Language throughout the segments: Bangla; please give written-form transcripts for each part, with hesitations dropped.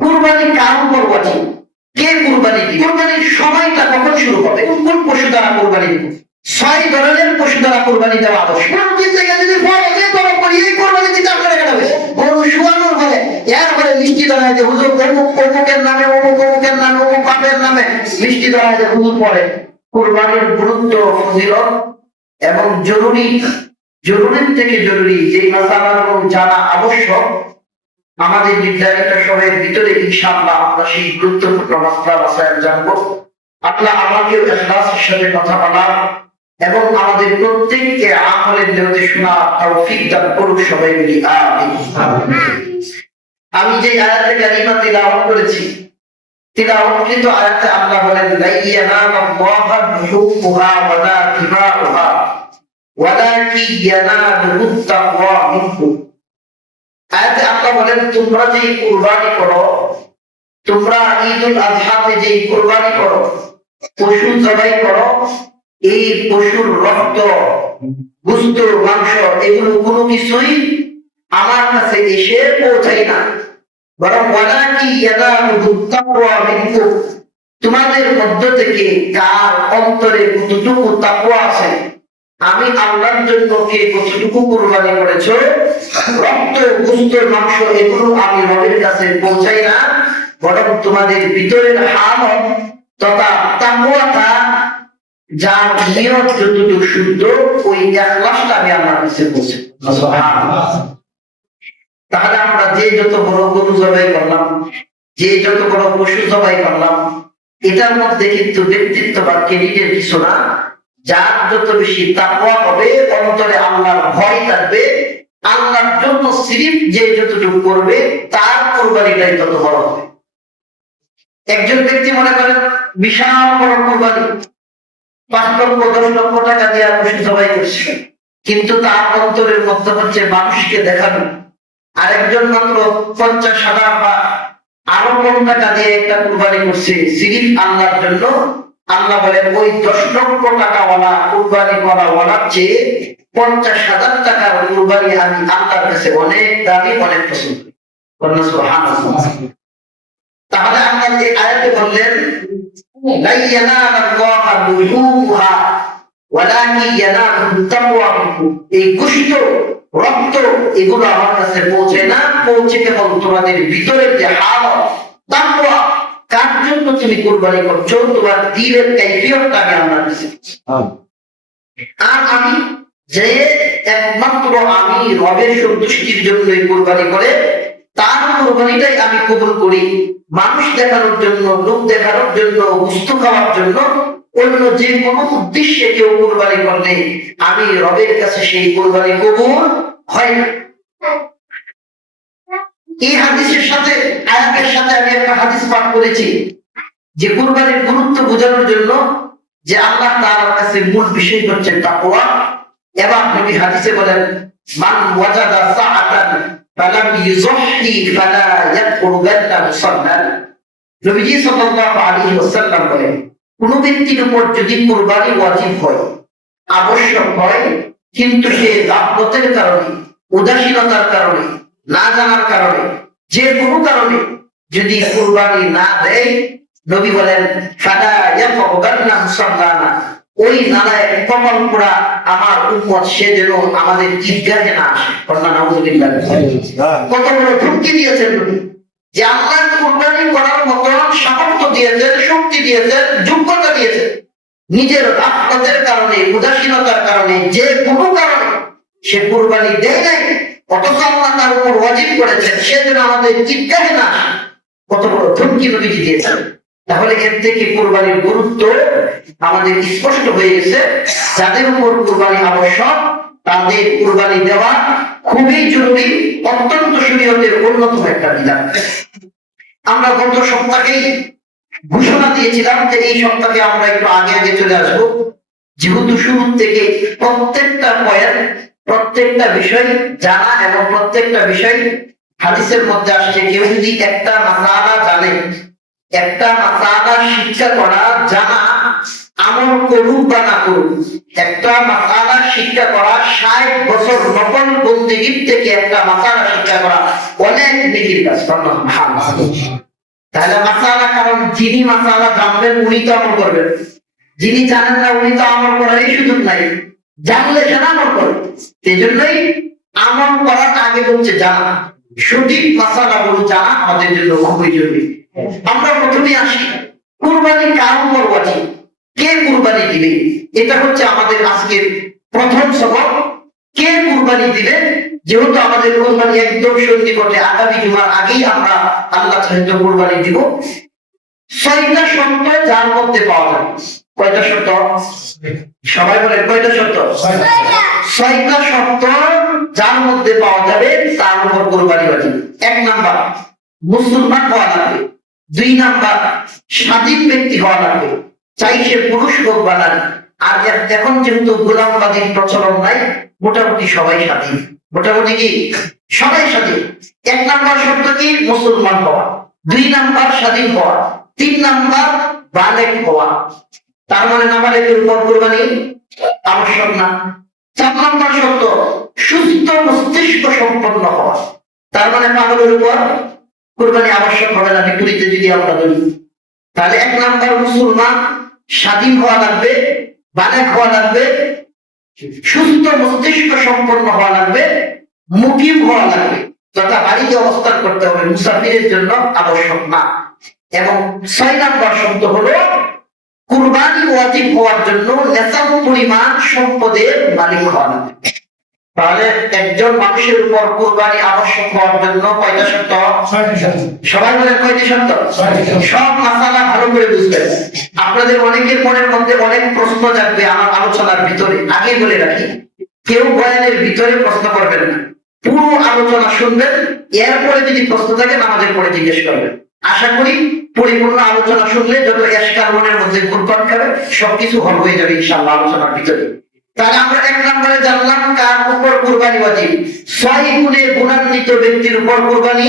কুরবানি কার উপর ওয়াজিব? কে কুরবানি দিবে? কুরবানির সময়টা কখন শুরু হবে? কোন পশু দ্বারা কুরবানি দিব? 6 ধরনের পশু দ্বারা কুরবানি দেওয়া আবশ্যক। কোন জায়গায় যদি ফরজে তরফ করি এই কুরবানি দিতে আপনারা কেন হবে? গরু শুয়ানোর পরে এরপরে লিস্টি ধরায় যে হুজুর অমুকের নামে অমুকের নামে অমুক বাপের নামে লিস্টি ধরায় যে হুজুর পড়ে। কুরবানির গুরুত্ব, ফজিলত এবং জরুরির থেকে জরুরি যে মাসালাগুলো জানা আবশ্যক আমাদের নির্ধারিত সময়ের ভিতরে ইনশাআল্লাহ আমরা সেই গুরুত্বপূর্ণ মাসাইল জানবো। আল্লাহ আমাকেও ইখলাসের সাথে কথা বলার এবং আমাদের প্রত্যেককে আমলের নিয়তে শোনার তৌফিক দান করুক, সবাই মিলি আমিন। আমি যে আয়াতে কারিমা তিলাওয়াত করেছি, তিলাওয়াতকৃত আয়াতে আল্লাহ বলেন লা ইয়ানালাল্লাহু বিহুবুহা ওয়ালা দিমাউহা ওয়ালাকিন ইয়ানালুহুত তাকওয়া মিনকুম। আয়াতে আল্লাহ বলেন তোমরা যে কুরবানি করো, তোমরা ঈদুল আযহাতে যে কুরবানি করো, পশু জবাই করো, এই পশুর রক্ত, গোশত, মাংস এগুলো কোনো কিছুই আমার কাছে এসে পৌঁছায় না, বরং ওয়ালাকিন ইয়ানালুহুত তাকওয়া মিনকুম, তোমাদের মধ্য থেকে কার অন্তরে কতটুকু তাকওয়া আছে, আমি আল্লাহর জন্য কে কতটুকু কুরবানি করেছো, রক্ত, গোশত, মাংস এগুলো আমি রবের কাছে পৌঁছাই না, বরং তোমাদের ভিতরের হালত তথা তাকওয়াটা, যার নিয়ত যতটুকু শুদ্ধ, ওই ইখলাসটা আমি আল্লাহর কাছে পৌঁছাই। সুবহানাল্লাহ। তাহলে আমরা যে যত বড় গরু জবাই করলাম, যে যত বড় পশু জবাই করলাম, এটার মধ্যে কিন্তু ব্যক্তিত্ব বা ক্রেডিটের কিছু না। যার যত বেশি তাকওয়া হবে, অন্তরে আল্লাহর ভয় থাকবে, আল্লাহর জন্য সিরিফ যে যতটুকু করবে তার কুরবানিটাই তত বড় হবে। একজন ব্যক্তি মনে করেন বিশাল বড় কুরবানি 5 লক্ষ 10 লক্ষ টাকা দিয়ে পশু জবাই করছে, কিন্তু তার অন্তরের মধ্যে হচ্ছে মানুষকে দেখানো। আরেকজন মাত্র 50,000 বা আরো কম টাকা দিয়ে একটা কুরবানি করছে সিরিফ আল্লাহর জন্য। আল্লাহ বলেন ওই 10 লক্ষ টাকাওয়ালা কুরবানি করাওয়ালার চেয়ে 50,000 টাকার কুরবানি আমি আল্লাহর কাছে অনেক দামি, অনেক পছন্দ করি। সুবহানাল্লাহ। তাহলে আল্লাহ এই আয়াতে বললেন লা ইয়ানালাল্লাহু লুহুমুহা ওয়ালাকিন ইয়ানালুহুত তাকওয়া মিনকুম, এই গোশত, রক্ত এগুলো আমার কাছে পৌঁছে না, পৌঁছে কেবল তোমাদের ভিতরের যে হালত, তাকওয়া, কার জন্য তুমি কুরবানি করছো, তোমার দিলের কাইফিয়তটা আমি আল্লাহর কাছে। আর আমি যে একমাত্র আমি রবের সন্তুষ্টির জন্য এই কুরবানি করে, তার কুরবানিটাই আমি কবুল করি। মানুষ দেখানোর জন্য, লোক দেখানোর জন্য, বস্তু খাওয়ার জন্য, অন্য যে কোনো উদ্দেশ্যে কেউ কুরবানি করলে আমি রবের কাছে সেই কুরবানি কবুল হয় না। এই হাদিসের সাথে, আয়াতের সাথে আমি একটা হাদিস পাঠ করেছি যে কুরবানির গুরুত্ব বোঝানোর জন্য, যে আল্লাহ তাআলার কাছে মূল বিষয় হচ্ছে তাকওয়া। এবং নবী হাদিসে বলেন মান ওয়াজাদা সাআতান ফালাম ইউযহি ফালা ইয়াকরুবান্না মুসাল্লান। নবীজি সাল্লাল্লাহু আলাইহি ওয়াসাল্লাম বলেন কোন ব্যক্তির উপর যদি কুরবানি ওয়াজিব হয়, আবশ্যক হয়, কিন্তু সে গাফলতের কারণে, উদাসীনতার কারণে, না জানার কারণে, যে কোনো কারণে যদি কুরবানি না দেয়, নবী বলেন ফালা ইয়াকরুবান্না মুসাল্লানা, ওই নালায় কপাল পোড়া আমার উম্মত সে যেন আমাদের ঈদগাহে না আসে। নাউযুবিল্লাহ। কত বড় ধমকি দিয়েছেন নবী, যে আল্লাহ কুরবানি করার মতো সামর্থ্য দিয়েছেন, শক্তি দিয়েছেন, যোগ্যতা দিয়েছেন, নিজের গাফলতের কারণে, উদাসীনতার কারণে, যে কোনো কারণে সে কুরবানি দেয় নাই, অথচ আল্লাহ তার উপর ওয়াজিব করেছেন সে যেন আমাদের ঈদগাহে না আসে। কত বড় ধমকি নবীজি দিয়েছেন। তাহলে এর থেকে কুরবানির গুরুত্ব আমাদের স্পষ্ট হয়ে গেছে। যাদের উপর কুরবানি আবশ্যক তাদের কুরবানি দেওয়া খুবই জরুরি, অত্যন্ত শরীয়তের অন্যতম একটা বিধান। আমরা গত সপ্তাহেই ঘোষণা দিয়েছিলাম যে এই সপ্তাহে আমরা একটু আগে আগে চলে আসবো, যেহেতু শুরু থেকে প্রত্যেকটা পয়েন্ট, প্রত্যেকটা বিষয় জানা এবং প্রত্যেকটা বিষয় হাদিসের মধ্যে আসছে। কেউ যদি একটা মাসালা জানে, একটা মাসালা শিক্ষা করা, জানা আমল করুক বা না করুক, একটা মাসালা শিক্ষা করা 60 বছর নকল বন্দেগীর থেকে একটা মাসালা শিক্ষা করা অনেক নেকির কাজ। তাহলে মাসালা, কারণ যিনি মাসালা জানবেন উনি তো আমল করবেন, যিনি জানেন না উনি তো আমল করারই সুযোগ নাই, জানলে সে আমল করে। সেই জন্যই আমল করার আগে হচ্ছে জানা, সঠিক মাসালাগুলো জানা আমাদের জন্য খুবই জরুরি। আমরা প্রথমে আসি, কুরবানি কার উপর ওয়াজিব, কে কুরবানি দিবে, এটা হচ্ছে আমাদের আজকের প্রথম সবক। কে কুরবানি দিবে? যেহেতু আমাদের কুরবানি একদম সন্নিকটে, আগামী জুমার আগেই আমরা আল্লাহ চাহিদা কুরবানি দিব। 6টা শর্ত যার মধ্যে পাওয়া যাবে। কয়টা শর্ত? সবাই বলেন কয়টা শর্ত? 6টা শর্ত যার মধ্যে পাওয়া যাবে তার উপর কুরবানি ওয়াজিব। 1 নাম্বার, মুসলমান হওয়া লাগবে। 2 নাম্বার, স্বাধীন ব্যক্তি হওয়া লাগবে, চাই সে পুরুষ হোক বা নারী। আর এখন যেহেতু গোলামবাদীর প্রচলন নাই, মোটামুটি সবাই স্বাধীন। মোটামুটি কি সবাই স্বাধীন। 1 নাম্বার শর্ত কি? মুসলমান হওয়া। 2 নাম্বার, স্বাধীন হওয়া। 3 নাম্বার, বালেগ হওয়া। তার মানে নাবালেগের উপর কুরবানি আবশ্যক না। 4 নাম্বার শর্ত, সুস্থ মস্তিষ্ক সম্পন্ন হওয়া। তার মানে পাগলের উপর কুরবানি আবশ্যক হবে না, বিপরীতে যদি আমরা বলি। তাহলে 1 নাম্বার মুসলমান, স্বাধীন হওয়া লাগবে, বালেগ হওয়া লাগবে, সুস্থ মস্তিষ্ক সম্পন্ন হওয়া লাগবে, মুকিম হওয়া লাগবে, তথা বাড়িতে অবস্থান করতে হবে, মুসাফিরের জন্য আবশ্যক না। এবং 6 নাম্বার শর্ত হলো কুরবানি ওয়াজিব হওয়ার জন্য নেশাব পরিমাণ সম্পদের মালিক হওয়া লাগবে। তাহলে একজন মানুষের উপর কুরবানি আবশ্যক হওয়ার জন্য কয়টা শর্ত? সবাই বলেন কয়টি শর্ত? সব মাসালা ভালো করে বুঝবেন। আপনাদের অনেকের মনের মধ্যে অনেক প্রশ্ন জাগবে আমার আলোচনার ভিতরে, আগে বলে রাখি, কেউ বয়ানের ভিতরে প্রশ্ন করবেন না, পুরো আলোচনা শুনবেন, এরপরে যদি প্রশ্ন থাকে নামাজের পরে জিজ্ঞেস করবেন। আশা করি পরিপূর্ণ আলোচনা শুনলে যত এশকাল মনের মধ্যে ঘুরপাক খাবে সবকিছু হল হয়ে যাবে ইনশাআল্লাহ আলোচনার ভিতরে। তাহলে আমরা 1 নম্বরে জানলাম কার উপর কুরবানি ওয়াজিব। 6 গুণে গুণান্বিত ব্যক্তির উপর কুরবানি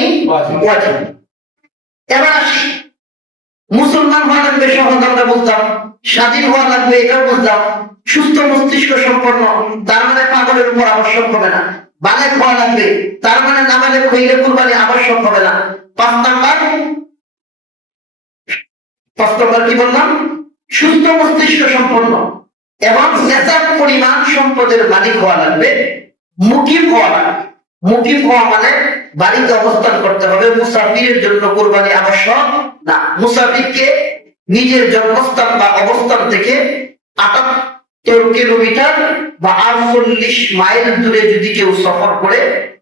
ওয়াজিব। এবার আসি, মুসলমান হওয়া লাগবে, সহজ আমরা বুঝলাম। স্বাধীন হওয়া লাগবে, এটাও বুঝলাম। সুস্থ মস্তিষ্ক সম্পন্ন, তার মানে পাগলের উপর আবশ্যক হবে না। বালেগ হওয়া লাগবে, তার মানে নাবালেগ হইলে কুরবানি আবশ্যক হবে না। 5 নাম্বার কি বললাম? সুস্থ মস্তিষ্ক সম্পন্ন এবং নেশাব পরিমাণ সম্পদের মালিক হওয়া লাগবে, মুকিম হওয়া লাগবে। মুকিম হওয়া মানে বাড়িতে অবস্থান করতে হবে, মুসাফিরের জন্য কুরবানি আবশ্যক না। মুসাফিরকে নিজের জন্মস্থান বা অবস্থান থেকে 78 কিলোমিটার বা 48 মাইল দূরে যদি কেউ সফর করে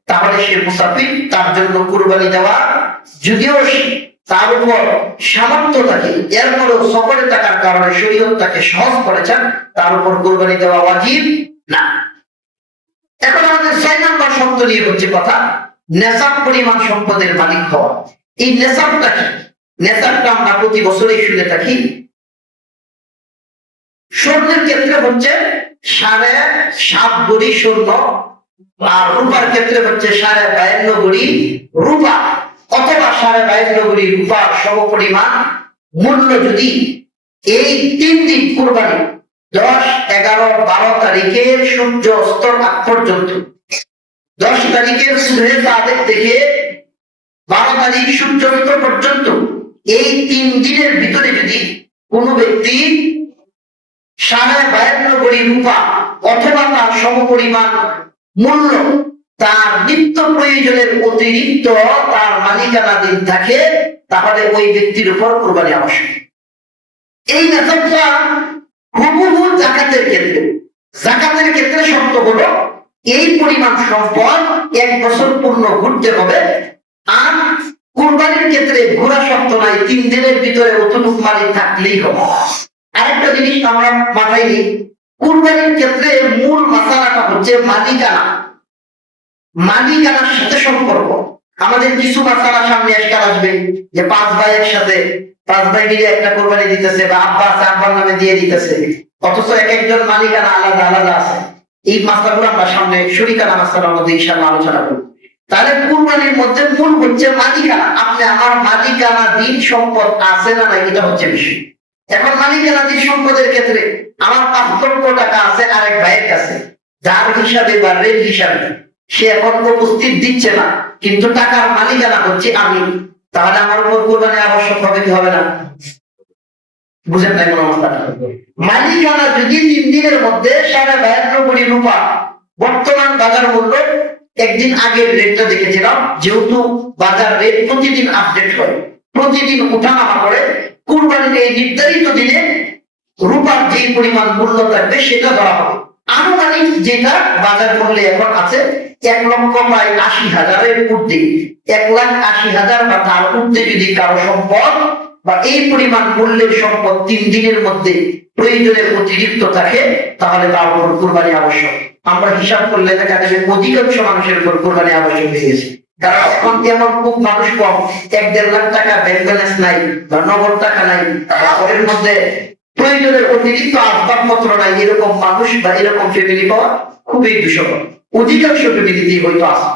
তাহলে সে মুসাফির, তার জন্য কুরবানি দেওয়া, যদিও তার উপর সামর্থ্য থাকে এরপরেও সফরে থাকার কারণে শরীয়ত তাকে সহজ করেছেন, তার উপর কুরবানি দেওয়া ওয়াজিব না। এখন আমাদের 6 নাম্বার শর্ত নিয়ে হচ্ছে কথা, নেশাব পরিমাণ সম্পদের মালিক হওয়া। এই নেশাবটা কি? নেশাবটা আমরা প্রতি বছরই শুনে থাকি। স্বর্ণের ক্ষেত্রে হচ্ছে 7.5 ভরি স্বর্ণ, আর রূপার ক্ষেত্রে হচ্ছে 52.5 ভরি রূপা, অথবা 52.5 ভরি রূপার সমপরিমাণ মূল্য যদি এই 3 দিন কুরবানি 10, 11, 12 তারিখের সূর্য অস্তর আগ পর্যন্ত, 10 তারিখের সুবহে সাদেক থেকে 12 তারিখ সূর্যাস্ত পর্যন্ত, এই 3 দিনের ভিতরে যদি কোনো ব্যক্তি 52.5 ভরি রূপা অথবা তার সমপরিমাণ মূল্য তার নিত্য প্রয়োজনের অতিরিক্ত তার মালিকানাধীন থাকে, তাহলে ওই ব্যক্তির উপর কুরবানি আবশ্যক। এই নেশাবটা হুবহু যাকাতের ক্ষেত্রে। যাকাতের ক্ষেত্রে শর্ত হলো এই পরিমাণ সম্পদ 1 বছর পূর্ণ ঘুরতে হবে। আর কুরবানির ক্ষেত্রে ঘোরা শর্ত নাই, 3 দিনের ভিতরে অতটুক মালিক থাকলেই হবে। আরেকটা জিনিস আমরা মাথায় নিই, কুরবানির ক্ষেত্রে মূল মাসালাটা হচ্ছে মালিকানা। মালিকানার সাথে সম্পর্ক। আমাদের কিছু মাসালা সামনে এসকাল আসবে যে 5 ভাই একসাথে, 5 ভাই মিলে একটা কুরবানি দিতেছে, বা আব্বা আছে আব্বার নামে দিয়ে দিতেছে, অথচ এক একজন মালিকানা আলাদা আলাদা আছে। এই মাসালাগুলো আমরা সামনে শরীকানা মাসালার মধ্যে ইনশাআল্লাহ আলোচনা করব। তাহলে কুরবানির মধ্যে মূল হচ্ছে মালিকানা। আপনি আমার মালিকানা দিন সম্পদ আছে না নাই, এটা হচ্ছে বিষয়। এখন মালিকানাধীন সম্পদের ক্ষেত্রে আমার 5 লক্ষ টাকা আছে আরেক ভাইয়ের কাছে, যার হিসাবে বা রেট হিসাবে সে এখন উপস্থিত দিচ্ছে না, কিন্তু টাকার মালিকানা হচ্ছে আমি, তাহলে আমার উপর কোরবানি আবশ্যক হবে কি হবে না? বুঝেন নাই কোন অবস্থাটা? মালিকানা যদি 3 দিনের মধ্যে 52.5 কোটি রূপা, বর্তমান বাজার মূল্য একদিন আগের রেটটা দেখেছিলাম, যেহেতু বাজার রেট প্রতিদিন আপডেট হয়, প্রতিদিন উঠানামা করে, কুরবানির এই নির্ধারিত দিনে রূপার যে পরিমাণ মূল্য থাকবে সেটা ধরা হবে। আনুমানিক যেটা বাজার মূল্যে এখন আছে 1,80,000-এর ঊর্ধ্বে, 1,80,000 বা তার ঊর্ধ্বে যদি কারো সম্পদ বা এই পরিমাণ মূল্যের সম্পদ 3 দিনের মধ্যে প্রয়োজনের অতিরিক্ত থাকে, তাহলে তার উপর কুরবানি আবশ্যক। আমরা হিসাব করলে দেখা যাবে অধিকাংশ মানুষের উপর কুরবানি আবশ্যক হয়ে গেছে। কারণ এখন এমন খুব মানুষ কম, 1-1.5 লাখ টাকা ব্যাংক ব্যালেন্স নাই বা নগদ টাকা নাই, এর মধ্যে প্রয়োজনের অতিরিক্ত আসবাবপত্র নাই, এরকম মানুষ বা এরকম ফ্যামিলি পাওয়া খুবই দুষ্কর। অধিকাংশ ফ্যামিলিতেই হয়তো আছে।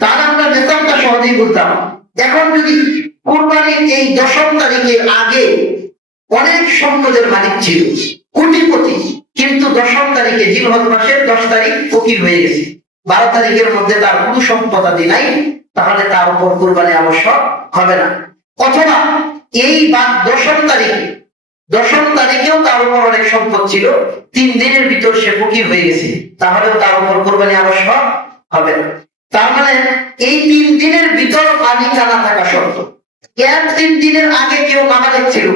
তাহলে আমরা নেতামটা সহজেই বলতাম। এখন যদি কুরবানির এই 10 তারিখের আগে অনেক সম্পদের মালিক ছিল, কোটিপতি, কিন্তু 10 তারিখে জিলহজ মাসের 10 তারিখ ফকির হয়ে গেছে, 12 তারিখের মধ্যে তার কোনো সম্পদাদি নাই, তাহলে তার উপর কুরবানি আবশ্যক হবে না। অথবা এই 10 তারিখে, 10 তারিখেও তার উপর অনেক সম্পদ ছিল, 3 দিনের ভিতর সে ফকির হয়ে গেছে, তাহলেও তার উপর কুরবানি আবশ্যক হবে না। তার মানে এই 3 দিনের ভিতর মালিকানা থাকা শর্ত। 3 দিনের আগে কেউ নাবালেগ ছিল,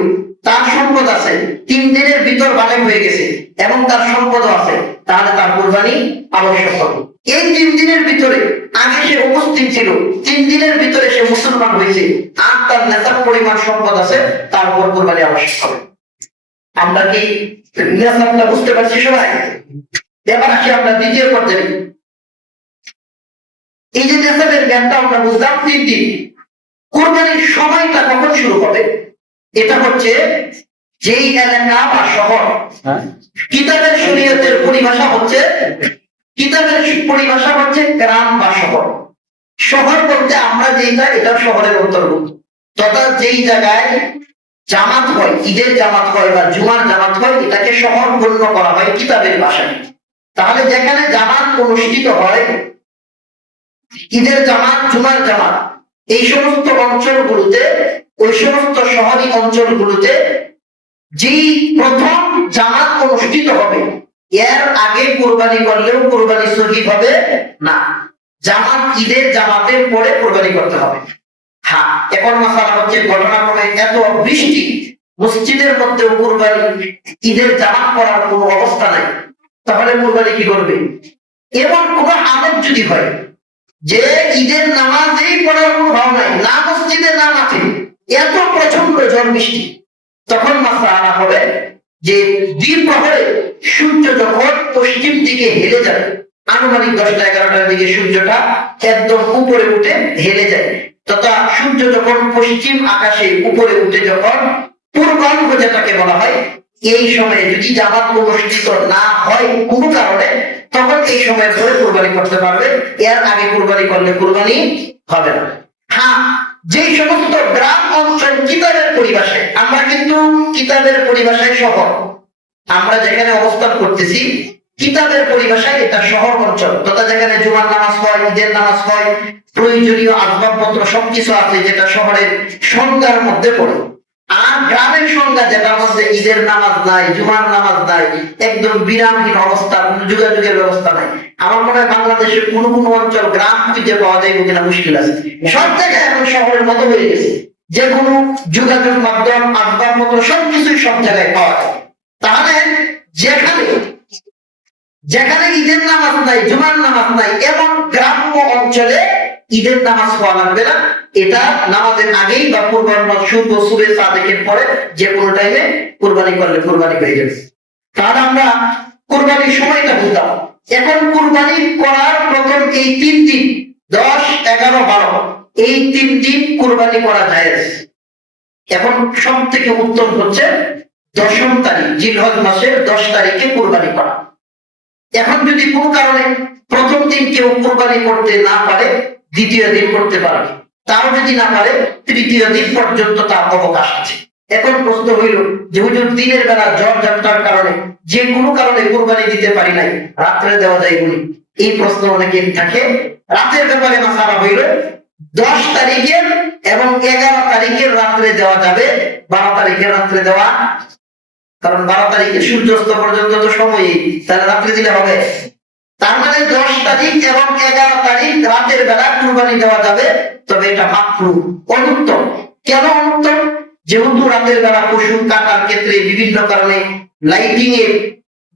তার সম্পদ আছে, 3 দিনের ভিতর বালেগ হয়ে গেছে এবং তার সম্পদও আছে, তাহলে তার কুরবানি আবশ্যক হবে। এই 3 দিনের ভিতরে আগে সে উপস্থিত ছিল, 3 দিনের ভিতরে সে মুসলমান হয়েছে, আর তার নেশার পরিমাণ সম্পদ আছে, তার উপর কুরবানি আবশ্যক হবে। আমরা কি নেশাবটা বুঝতে পারছি সবাই? এবার আসি আমরা দ্বিতীয় পর্যায়ে। এই যে নেশাবের জ্ঞানটা আমরা বুঝলাম 3 দিন। কুরবানির সময়টা কখন শুরু হবে? এটা হচ্ছে যেই এলাকা বা শহর, কিতাবের শরীয়তের পরিভাষা হচ্ছে, কিতাবের পরিভাষা হচ্ছে গ্রাম বা শহর। শহর বলতে আমরা যেটা, এটা শহরের অন্তর্ভুক্ত, তথা যেই জায়গায় জামাত হয়, ঈদের জামাত হয় বা জুমার জামাত হয়, এটাকে শহর গণ্য করা হয় কিতাবের ভাষায়। তাহলে যেখানে জামাত অনুষ্ঠিত হয়, ঈদের জামাত, জুমার জামাত, এই সমস্ত অঞ্চলগুলোতে, ওই সমস্ত শহরী অঞ্চলগুলোতে যেই প্রথম জামাত অনুষ্ঠিত হবে, এর আগে কুরবানি করলেও কুরবানি সহিহ হবে না। জামাত, ঈদের জামাতের পরে কুরবানি করতে হবে। হ্যাঁ, এখন মাসালা হচ্ছে ঘটনাক্রমে এত বৃষ্টি, মসজিদের মধ্যেও কুরবানি, ঈদের জামাত করার কোনো অবস্থা নাই, তাহলে কুরবানি কি করবে? এমন কোন আদত যদি হয় যে ঈদের নামাজেই পড়ার কোনো ভাব নাই, না মসজিদে না মাঠে, এত প্রচন্ড ঝড় বৃষ্টি, তখন মাসআলা হবে যে দ্বিপ্রহরে সূর্য যখন পশ্চিম দিকে হেলে যাবে, আনুমানিক 10টা-11টার দিকে সূর্যটা একদম উপরে উঠে হেলে যায়, তথা সূর্য যখন পশ্চিম আকাশে উপরে উঠে যখন পূর্বাঙ্গ যেটাকে বলা হয়, এই সময়ে যদি জামাত অনুষ্ঠিত না হয় কোনো কারণে, তখন এই সময় ধরে কুরবানি করতে পারবে, এর আগে কুরবানি করলে কুরবানি হবে না। হ্যাঁ, যে সমস্ত গ্রাম অঞ্চল কিতাবের পরিভাষায়, আমরা কিন্তু কিতাবের পরিভাষায় শহর, আমরা যেখানে অবস্থান করতেছি কিতাবের পরিভাষায় এটা শহর অঞ্চল, তথা যেখানে জুমার নামাজ হয়, ঈদের নামাজ হয়, প্রয়োজনীয় আসবাবপত্র সবকিছু আছে, যেটা শহরের সংজ্ঞার মধ্যে পড়ে। আর গ্রামের সংজ্ঞা যেটার মধ্যে ঈদের নামাজ নাই, জুমার নামাজ নাই, একদম বিরামহীন অবস্থা, কোন যোগাযোগের ব্যবস্থা নাই। আমার মনে হয় বাংলাদেশের কোন কোন অঞ্চল গ্রাম খুঁজে পাওয়া যায় কিনা মুশকিল আছে। সব জায়গায় এখন শহরের মতো হয়ে গেছে, যে কোনো যোগাযোগ মাধ্যম, আসবাবপত্র সবকিছুই সব জায়গায় পাওয়া যায়। তাহলে যেখানে যেখানে ঈদের নামাজ নাই, জুমার নামাজ নাই, এবং গ্রাম্য অঞ্চলে ঈদের নামাজ হওয়া লাগবে না, এটা নামাজের আগেই বা পূর্বাহ্ন সূর্য সুবে সাদেকের পরে যে কোনো টাইমে কুরবানি করলে কুরবানি হয়ে যাবে। তাহলে আমরা কুরবানির সময়টা বুঝলাম। এখন কুরবানি করার প্রথম এই 3 দিন 10, 11, 12, এই 3 দিন কুরবানি করা যায়। এখন সব থেকে উত্তম হচ্ছে 10ম তারিখ, জিলহজ মাসের 10 তারিখে কুরবানি করা। এখন যদি কোনো কারণে প্রথম দিন কেউ কুরবানি করতে না পারে, দ্বিতীয় দিন করতে পারবে, তাও যদি না পারে তৃতীয় দিন পর্যন্ত তার অবকাশ আছে। এখন প্রশ্ন হইল যে হুজুর দিনের বেলা জ্বর যাত্রার কারণে যে কোনো কারণে কুরবানি দিতে পারি নাই, রাত্রে দেওয়া যায় বলি, এই প্রশ্ন অনেকের থাকে। রাতের ব্যাপারে মাসালা হইল 10 তারিখের এবং 11 তারিখের রাত্রে দেওয়া যাবে, 12 তারিখের রাত্রে দেওয়া, কারণ 12 তারিখে সূর্যাস্ত পর্যন্ত তো সময়ই, তাহলে রাত্রে দিলে হবে। তার মানে 10 তারিখ এবং 11 তারিখ রাতের বেলা কুরবানি দেওয়া যাবে, তবে এটা মাকরুহ, অনুত্তম। কেন অনুত্তম? যেহেতু রাতের বেলা পশু কাটার ক্ষেত্রে বিভিন্ন কারণে লাইটিং এ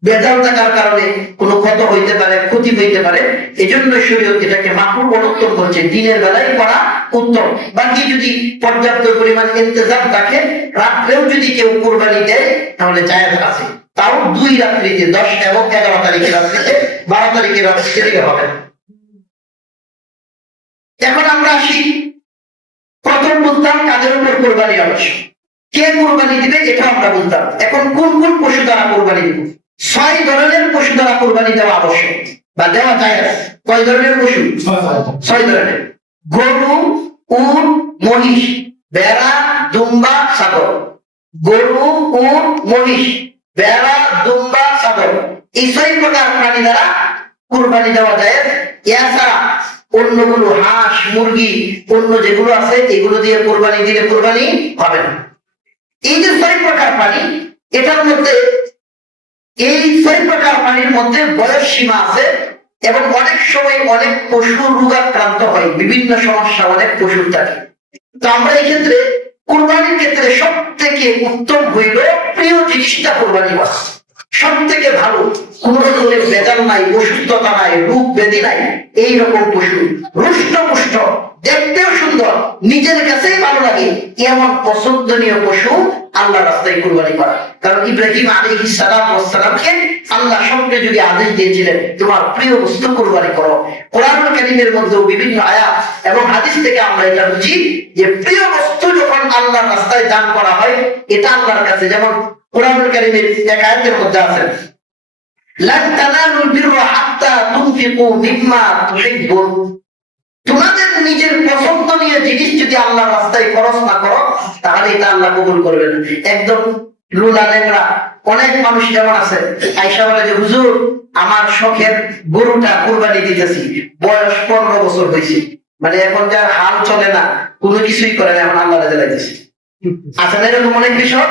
বেজাল থাকার কারণে কোনো ক্ষত হইতে পারে, ক্ষতি হইতে পারে, এজন্য শরীয়ত এটাকে মাকরুহ অনুত্তম বলছে, দিনের বেলায় করা উত্তম। বাকি যদি পর্যাপ্ত পরিমাণ ইন্তজাম থাকে, রাত্রেও যদি কেউ কুরবানি দেয় তাহলে জায়েজ আছে, তাও 2 রাত্রিতে, 10 এবং 11 তারিখের রাত্রিতে, 12 তারিখের রাত্রিতে দিলে হবে। এখন আমরা আসি, প্রথম বুঝতাম কাদের উপর কুরবানি আবশ্যক, কে কুরবানি দিবে এটা আমরা বুঝতাম। এখন কোন কোন পশু দ্বারা কুরবানি দিব? 6 ধরনের পশু দ্বারা কুরবানি দেওয়া আবশ্যক বা দেওয়া যায়। কয় ধরনের পশু? 6 ধরনের। গরু, উট, মহিষ, ভেড়া, দুম্বা, ছাগল। গরু, উট, মহিষ, ভেড়া, দুম্বা, ছাগল, এই 6 প্রকার প্রাণী দ্বারা কুরবানি দেওয়া যায়। এছাড়া অন্যগুলো হাঁস, মুরগি, অন্য যেগুলো আছে এগুলো দিয়ে কুরবানি দিলে কুরবানি হবে না। এই যে 6 প্রকার প্রাণী, এটার মধ্যে এই 6 প্রকার প্রাণীর মধ্যে বয়স সীমা আছে এবং অনেক সময় অনেক পশু রোগাক্রান্ত হয়, বিভিন্ন সমস্যা অনেক পশুর থাকে। তো আমরা এই ক্ষেত্রে কুরবানির ক্ষেত্রে সব থেকে উত্তম হইল প্রিয় জিনিসটা কুরবানি করা, সব থেকে ভালো, কোন রকমের বেজাল নাই, অসুস্থতা নাই, রোগ ব্যাধি নাই, এইরকম পশু, রুষ্ট পুষ্ট, দেখতেও সুন্দর, নিজের কাছেই ভালো লাগে, এমন পছন্দনীয় পশু আল্লাহ রাস্তায় কুরবানি করা। কারণ ইব্রাহিম আলাইহিস সালাম ওয়াস সালামকে আল্লাহ সঙ্গে যদি আদেশ দিয়েছিলেন তোমার প্রিয় বস্তু কুরবানি করো। কোরআনুল কারীমের মধ্যে বিভিন্ন আয়াত এবং হাদিস থেকে আমরা এটা বুঝি যে প্রিয় বস্তু যখন আল্লাহর রাস্তায় দান করা হয়, এটা আল্লাহর কাছে, যেমন কোরআনুল কারীমের এক আয়াতের মধ্যে আছে, লান তানালুল বিররা হাত্তা তুনফিকু মিম্মা তুহিব্বুন, তোমাদের নিজের পছন্দনীয় জিনিস যদি আল্লাহর রাস্তায় খরচ না করো তাহলে এটা আল্লাহ কবুল করবে না। একদম লুলা লেংরা অনেক মানুষ যেমন আছে, আয়েশা বলে যে হুজুর আমার শখের গরুটা কুরবানি দিতেছি, বয়স 15 বছর হয়েছে, মানে এখন যার হাল চলে না, কোনো কিছুই করে না, এখন আল্লাহরে জ্বালাইতেছে। আসলে এরকম অনেক কৃষক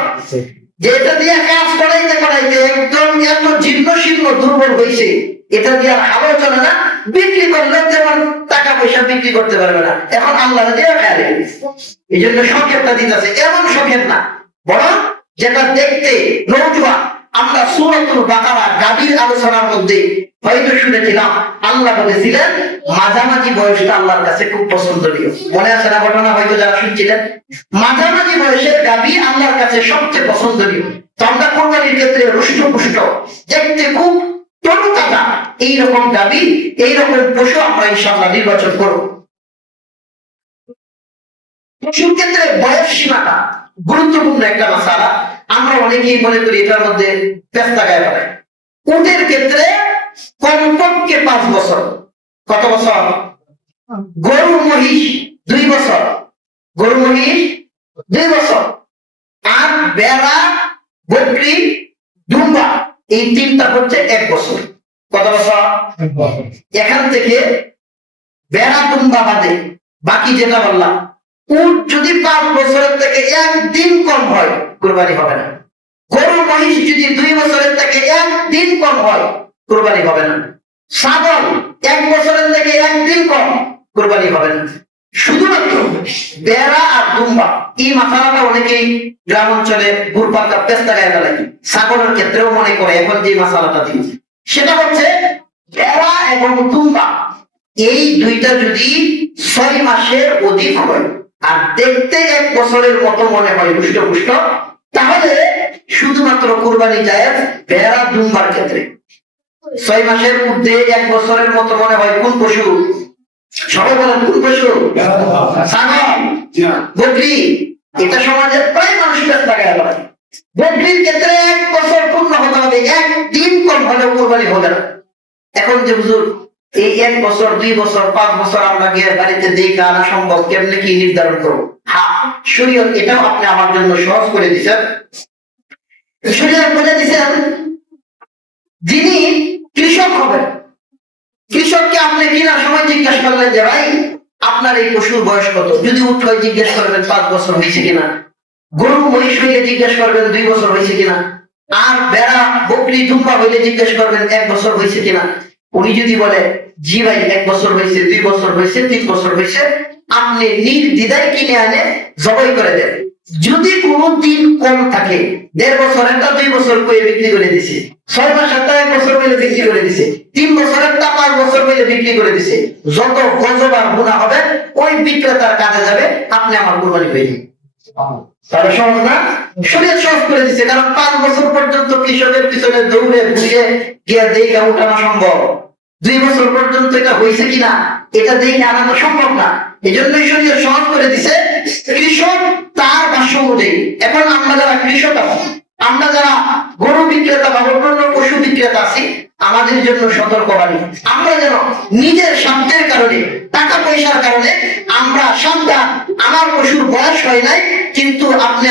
যেটা দিয়ে কাজ করাইতে করাইতে একদম এত জীর্ণ শীর্ণ দুর্বল হয়েছে, এটা দিয়ে আর হালও চলে না, বিক্রি করলে যেমন টাকা পয়সা বিক্রি করতে পারবে না, এখন আল্লাহ দিয়ে খায়। এই জন্য শখেরটা দিতেছে, এমন শখের না, বরং যেটা দেখতে নৌজোয়া। আমরা সূরাতুল বাকারা গাভীর আলোচনার মধ্যে হয়তো শুনেছিলাম আল্লাহ বলেছিলেন মাঝামাঝি বয়সটা আল্লাহর কাছে খুব পছন্দনীয়। মনে আছে না ঘটনা? হয়তো যারা শুনছিলেন, মাঝামাঝি বয়সের গাভী আল্লাহর কাছে সবচেয়ে পছন্দনীয়। তো আমরা কোরবানির ক্ষেত্রে রুষ্টপুষ্ট, দেখতে খুব তরুতাজা এইরকম গাভী, এইরকম পশু আমরা ইনশাআল্লাহ নির্বাচন করব। পশুর ক্ষেত্রে বয়স সীমাটা গুরুত্বপূর্ণ একটা মাসালা। আমরা অনেকেই মনে করি এটার মধ্যে পেস্তা গায়ে পড়ে। উটের ক্ষেত্রে কমপক্ষে 5 বছর। কত বছর? গরু মহিষ 2 বছর, গরু মহিষ 2 বছর। আর ভেড়া, বকরি, দুম্বা এই 3টা হচ্ছে 1 বছর। কত বছর? এখান থেকে ভেড়া দুম্বা বাদে বাকি যেটা বললাম, উট যদি 5 বছরের থেকে 1 দিন কম হয় কুরবানি হবে না। গরু মহিষ যদি 2 বছরের থেকে 1 দিন কম হয় কুরবানি হবে না। ছাগল 1 বছরের থেকে 1 দিন কম কুরবানি হবে না। শুধুমাত্র ভেড়া আর দুম্বা, এই মাসালাটা অনেকেই গ্রাম অঞ্চলে গুড়পাকা পেস্তা গায়ে ফেলে। ছাগলের ক্ষেত্রেও মনে করে এখন যে মাসালাটা দিই, সেটা হচ্ছে ভেড়া এবং দুম্বা এই দুইটা যদি 6 মাসের অধিক হয় আর দেখতে 1 বছরের মতো মনে হয় পুষ্ট, তাহলে শুধুমাত্র কুরবানি জায়েজ ভেড়া দুম্বার ক্ষেত্রে। 6 মাসের মধ্যে 1 বছরের মতো মনে হয় কোন পশু? সবাই বলেন কোন পশু? ছাগল, বকরি। এটা সমাজের প্রায় মানুষ পেস্তা গায়ে বলে। বকরির ক্ষেত্রে 1 বছর পূর্ণ হতে হবে, 1 দিন কম হলেও কুরবানি হবে না। এখন যে হুজুর এই 1 বছর 2 বছর 5 বছর আমরা গিয়ে বাড়িতে দেখে আনা সম্ভব, কেমনে কি নির্ধারণ করবো? হ্যাঁ, শরীয়ত এটাও আপনি আমার জন্য সহজ করে দিচ্ছেন। শরীয়ত বলে দিচ্ছেন, যিনি কৃষক হবেন, কৃষককে আপনি কিনার সময় জিজ্ঞাসা করলেন যে ভাই আপনার এই পশুর বয়স কত? যদি উঠ হয় জিজ্ঞেস করবেন 5 বছর হয়েছে কিনা, গরু মহিষ হইলে জিজ্ঞেস করবেন 2 বছর হয়েছে কিনা, আর বেড়া বকরি দুম্বা হইলে জিজ্ঞেস করবেন 1 বছর হয়েছে কিনা। উনি যদি বলে জি ভাই 1 বছর হয়েছে, 2 বছর হয়েছে, 3 বছর হয়েছে, আপনি নির্দ্বিধায় কিনে আনে জবাই করে দেন। যদি কোনো দিন কম থাকে, 1.5 বছর একটা 2 বছর করে বিক্রি করে দিছে, 6 মাস একটা 1 বছর হইলে বিক্রি করে দিছে, 3 বছর একটা 5 বছর হইলে বিক্রি করে দিছে, যত গজব আর গুনাহ হবে ওই বিক্রেতার কাজে যাবে, আপনি আমার কুরবানি হয়ে তাহলে সহজ না? শরীয়ত সহজ করে দিচ্ছে, কারণ 5 বছর পর্যন্ত কৃষকের পিছনে দৌড়ে ঘুরে গিয়ে দেখে উঠানো সম্ভব, 2 বছর পর্যন্ত এটা হয়েছে কিনা এটা দেখে আনানো সম্ভব না। এই জন্যই শরীয়ত সহজ করে দিছে, কৃষক তার ভাষ্য অনুযায়ী। এখন আমরা যারা কৃষক আছি, আমরা যারা গরু বিক্রেতা বা অন্যান্য পশু বিক্রেতা আছি, আমাদের জন্য সতর্কবাণী, আমরা যেন নিজের স্বার্থের কারণে, টাকা পয়সার কারণে আমরা সাবধান। আমার পশুর বয়স হয় নাই, কিন্তু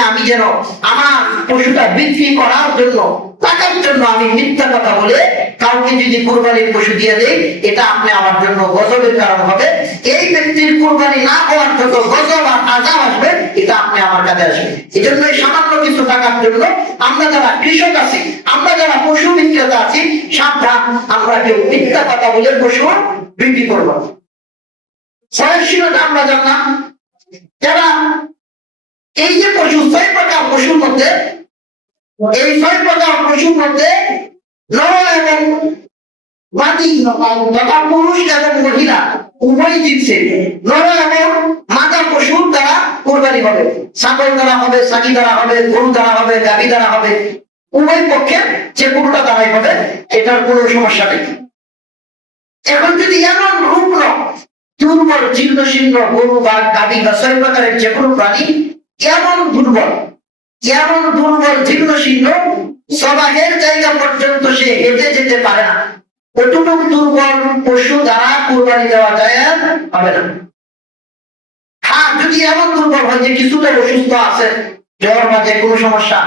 আমি যেন আমার পশুটা বিক্রি করার জন্য, টাকার জন্য আমি মিথ্যা কথা বলে কাউকে যদি কুরবানির পশু দিয়ে দেই, এটা আপনি আমার জন্য গজবের কারণ হবে। এই ব্যক্তির কুরবানি না হওয়ার যত গজব আর আযাব আসবে, এটা আপনি আমার কাছে আসবে। এই জন্য সামান্য কিছু টাকার জন্য আমরা যারা কৃষক আছি, আমরা যারা পশু বিক্রেতা আছি, সাবধান, আমরা কেউ মিথ্যা কথা বলে পশু বিক্রি করবো। সহনশীলতা আমরা জানলাম। যারা এই যে পশু 6 প্রকার পশুর মধ্যে, এই 6 প্রকার পশুর মধ্যে নর এবং মাদি তথা পুরুষ এবং মহিলা উভয় জিতছে। নর এবং মাদা পশুর দ্বারা কুরবানি হবে, ছাগল দ্বারা হবে, ছাগি দ্বারা হবে, গরু দ্বারা হবে, গাভী দ্বারা হবে, উভয় পক্ষে যে কোনটা দ্বারাই হবে, এটার কোনো সমস্যা নেই। এখন যদি এমন রূপ দুর্বল জীর্ণ শীর্ণ গরু বা গাভী বা 6 প্রকারের যে কোনো প্রাণী এমন দুর্বল জীর্ণ শীর্ণ, সবাহের জায়গা পর্যন্ত সে হেঁটে যেতে পারে না, কতটুকু দুর্বল পশু দ্বারা কুরবানি দেওয়া যায় হবে না। হ্যাঁ, যদি এমন দুর্বল হয় যে কিছুটা অসুস্থ আছে, জ্বর বা যে কোনো সমস্যা,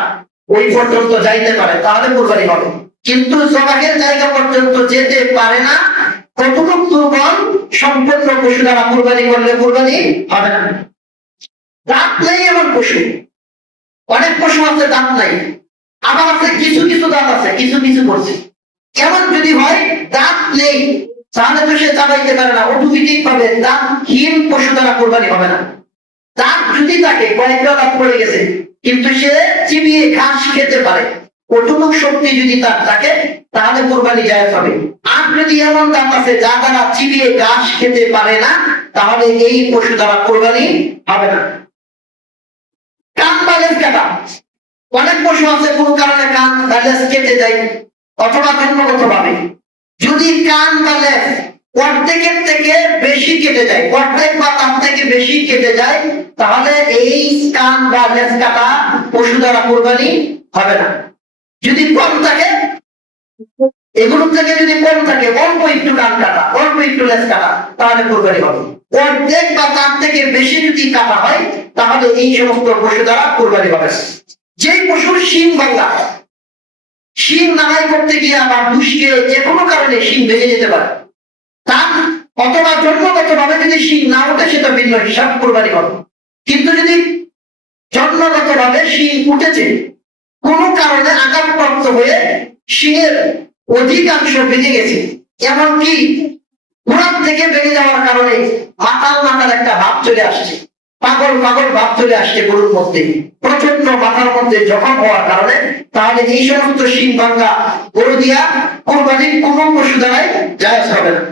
ওই পর্যন্ত যাইতে পারে, তাহলে কুরবানি হবে। কিন্তু সবাহের জায়গা পর্যন্ত যেতে পারে না, কতটুকু দুর্বল সম্পূর্ণ পশু দ্বারা কুরবানি করলে কুরবানি হবে না। দাঁত নেই এমন পশু, অনেক পশু আছে দাঁত নাই, আবার আছে কিছু কিছু দাঁত আছে, কিছু কিছু করছে। এমন যদি হয় দাঁত নেই, তাহলে তো সে চাবাইতে পারে না, অটোমেটিক ভাবে দাঁতহীন পশু দ্বারা কুরবানি হবে না। দাঁত যদি থাকে, কয়েকটা দাঁত পড়ে গেছে, কিন্তু সে চিবিয়ে ঘাস খেতে পারে, কতটুকু শক্তি যদি তার থাকে, তাহলে কুরবানি জায়েজ হবে। আর যদি এমন দাঁত আছে যা দ্বারা চিবিয়ে ঘাস খেতে পারে না, তাহলে এই পশু দ্বারা কুরবানি হবে না। কান বা লেজ কাটা, অনেক পশু আছে কোন কারণে কান বা লেজ কেটে যায়, অথবা জন্মগত ভাবে। যদি কান বা লেজ অর্ধেকের থেকে বেশি কেটে যায়, অর্ধেক বা তার থেকে বেশি কেটে যায়, তাহলে এই কান বা লেজ কাটা পশু দ্বারা কুরবানি হবে না। যদি কম থাকে, এগুলোর থেকে যদি কম থাকে, অল্প একটু কান কাটা, অল্প একটু লেজ কাটা, তাহলে কুরবানি হবে। অর্ধেক বা তার থেকে বেশি যদি কাটা হয়, তাহলে এই সমস্ত পশু দ্বারা কুরবানি হবে। যে পশুর শিং ভাঙা, শিং নাড়াই করতে গিয়ে আবার দুষ্কে যে কোনো কারণে শিং ভেঙে যেতে পারে, তার অথবা জন্মগত ভাবে যদি শিং না ওঠে, সেটা ভিন্ন হিসাব, কুরবানি হবে। কিন্তু যদি জন্মগত ভাবে শিং উঠেছে, কোন কারণে আঘাতপ্রাপ্ত হয়ে শিংয়ের অধিকাংশ ভেঙে গেছে, এমনকি গোড়ার থেকে ভেঙে যাওয়ার কারণে মাথার একটা ভাব চলে আসছে, পাগল ভাব চলে আসছে গরুর মধ্যে, প্রচন্ড মাথার মধ্যে জখম হওয়ার কারণে, তাহলে এই সমস্ত শিং ভাঙ্গা গরু দিয়া কুরবানির কোন পশু দ্বারাই জায়েজ হবে না।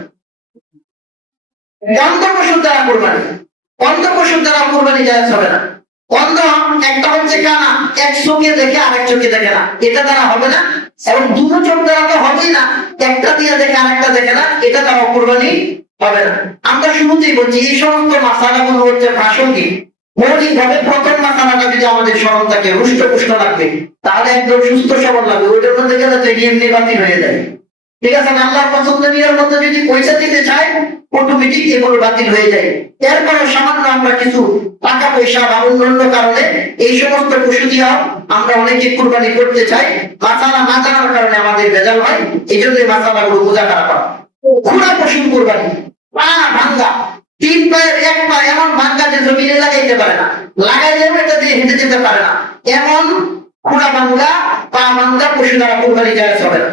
অন্ধ পশুর দ্বারা কুরবানি, অন্ধ পশুর দ্বারা কুরবানি জায়েজ হবে না। অন্ধ একটা হচ্ছে কানা, এক চোখে দেখে আরেক চোখে দেখে না, এটা দ্বারা হবে না। এবং দুটো চোখ দ্বারা তো হবেই না, একটা দিয়ে দেখে আরেকটা দেখে না, এটা দ্বারা কুরবানি হবে না। আমরা শুরুতেই বলছি এই সমস্ত মাসালাগুলো হচ্ছে প্রাসঙ্গিক। মৌলিক ভাবে প্রথম মাসালাটা যদি আমাদের স্মরণ থাকে, রুষ্ট পুষ্ট লাগবে, তাহলে একদম সুস্থ সবল লাগবে, ওইটার মধ্যে গেলে তো এমনি বাতিল হয়ে যায়। ঠিক আছে, আল্লাহর পছন্দনীয়ের মধ্যে যদি পয়সা দিতে চায় অটোমেটিক এগুলো বাতিল হয়ে যায়। এরপরও সামান্য আমরা কিছু টাকা পয়সা বা অন্যান্য কারণে এই সমস্ত পশু দিয়া আমরা অনেকে কুরবানি করতে চাই, মাসালা না জানার কারণে আমাদের ভেজাল হয়। এই জন্য মাসালাগুলো বোঝা খারাপ হয়। ঘোড়া পশুর কুরবানি, পা ভাঙ্গা, 3 পায়ের 1 পা এমন ভাঙ্গা যে জমিনে লাগাইতে পারে না, লাগাইলেও এটা দিয়ে হেঁটে যেতে পারে না, এমন ঘোড়া ভাঙ্গা পা ভাঙ্গা পশু দ্বারা কুরবানি জায়েজ হবে না।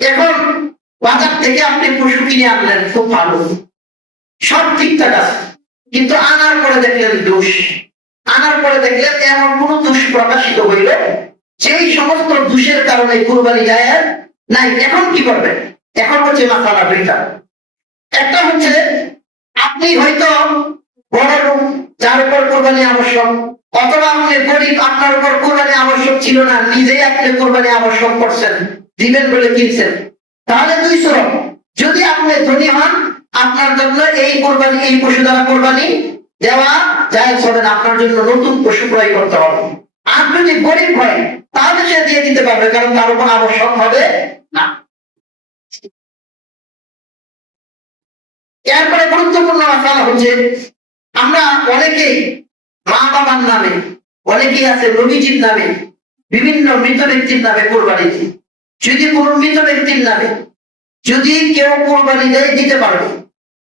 এখন বাজার থেকে আপনি পশু কিনে আনলেন, খুব ভালো, সব ঠিকঠাক আছে, কিন্তু আনার পরে দেখলেন দোষ, আনার পরে দেখলেন এমন কোন দোষ প্রকাশিত হইল সেই সমস্ত দোষের কারণে কুরবানি জায়েজ নাই। এখন কি করবেন? এখন হচ্ছে মাসালা দুইটা। একটা হচ্ছে আপনি হয়তো বড় লোক যার উপর কোরবানি আবশ্যক, অথবা আপনি গরিব আপনার উপর কোরবানি আবশ্যক ছিল না, নিজেই আপনি কোরবানি আবশ্যক করছেন, দিবেন বলে কিনছেন। তাহলে দুই সুরত, যদি আপনি ধনী হন আপনার জন্য এই কোরবানি, এই পশু দ্বারা কোরবানি দেওয়া জায়েজ হবে না, আপনার জন্য নতুন পশু ক্রয় করতে হবে। আর যদি গরিব হয় তাহলে সে দিয়ে দিতে পারবে, কারণ তার উপর আবশ্যক হবে না। এরপরে গুরুত্বপূর্ণ মাসালা হচ্ছে, আমরা অনেকেই মা বাবার নামে, অনেকেই আছে নবীজির নামে, বিভিন্ন মৃত ব্যক্তির নামে কোরবানি দিই। যদি কোনো মৃত ব্যক্তির নামে যদি কেউ কোরবানি দেয় দিতে পারবে,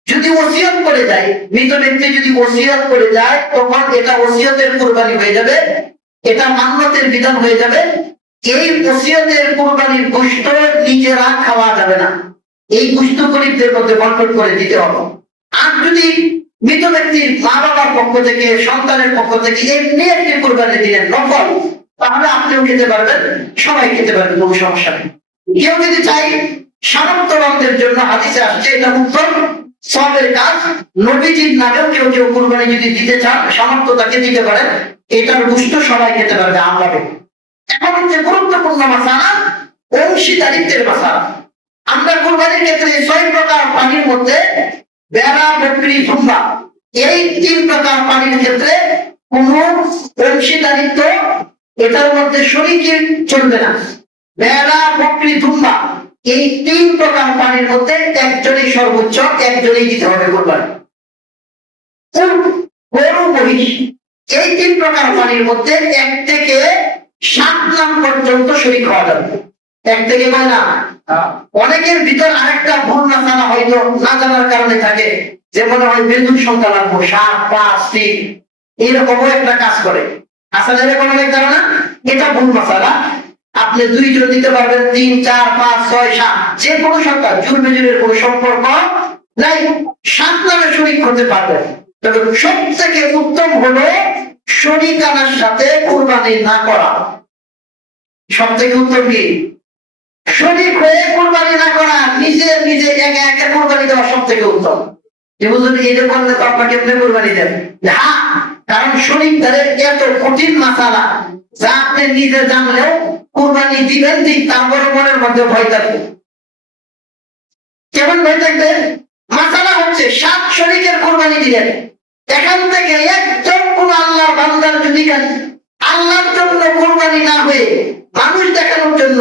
যদি ওসিয়ত করে যায়, মৃত ব্যক্তি যদি ওসিয়ত করে যায় তখন এটা ওসিয়তের কোরবানি হয়ে যাবে, এটা মান্যতের বিধান হয়ে যাবে। এই ওসিয়তের কোরবানির গোশত নিজেরা খাওয়া যাবে না, এই গোশত গরিবদের মধ্যে বন্টন করে দিতে হবে। আর যদি মৃত ব্যক্তির মা বাবার পক্ষ থেকে, সন্তানের পক্ষ থেকে এমনি একটি কোরবানি দিলেন নকল, তাহলে আপনিও খেতে পারবেন, সবাই খেতে পারবেন, কোনো সমস্যা নেই। কেউ যদি চাই সামর্থ্যবানদের জন্য হাদিসে আসছে এটা উত্তম সবের কাজ, নবীজির নামেও কেউ কেউ কোরবানি যদি দিতে চান সামর্থ্য তাকে দিতে পারেন, এটার গোশত সবাই খেতে পারবে, আমরা। এখন হচ্ছে গুরুত্বপূর্ণ মাসালা অংশীদারিত্বের মাসালা। আমরা কোরবানির ক্ষেত্রে 6 প্রকার পানির মধ্যে বেড়া, বকরি, ধুম্বা, এই 3 প্রকার পানির ক্ষেত্রে কোন অংশীদারিত্ব এটার মধ্যে শরীকে চলবে না। বেড়া, বকরি, ধুম্বা এই 3 প্রকার পানির মধ্যে একজনই সর্বোচ্চ, একজনই দিতে হবে কোরবানি। গরু, মহিষ এই 3 প্রকার পানির মধ্যে 1 থেকে 7 নাম পর্যন্ত শরীক হওয়া যাবে। 1 থেকে 9 নাম। অনেকের ভিতর আরেকটা ভুল মাসালা হয়তো না জানার কারণে থাকে, যে মনে হয় বেদুন সংখ্যা লাগবো 7, 5, 3 এইরকমও একটা কাজ করে। আসলে এরকম অনেক ধারণা, এটা ভুল মাসালা। আপনি 2 জন দিতে পারবেন, 3, 4, 5, 6, 7 যে কোনো সংখ্যা, জুর বেজুরের কোনো সম্পর্ক নাই, 7 নামে শরীক হতে পারবেন। তবে সব থেকে উত্তম হলো শরীকানার সাথে কুরবানি না করা। সব থেকে উত্তম কি? শরীক হয়ে কুরবানি না করা, নিজে নিজে একা একা কুরবানি দেওয়া সব থেকে উত্তম। যে বুঝুন এটা করলে তো আপনাকে এমনি কুরবানি দেন, হ্যাঁ, কারণ শরীকদারের এত কঠিন মাসালা যা আপনি নিজে জানলেও কুরবানি দিবেন ঠিক, তারপরে মনের মধ্যে ভয় থাকবে। কেমন ভয় থাকবে? মাসালা হচ্ছে 7 শরীকের কুরবানি দিলেন, এখান থেকে একজন কোন আল্লাহর বান্দার যদি আল্লাহর জন্য কুরবানি না হয়ে মানুষ দেখানোর জন্য,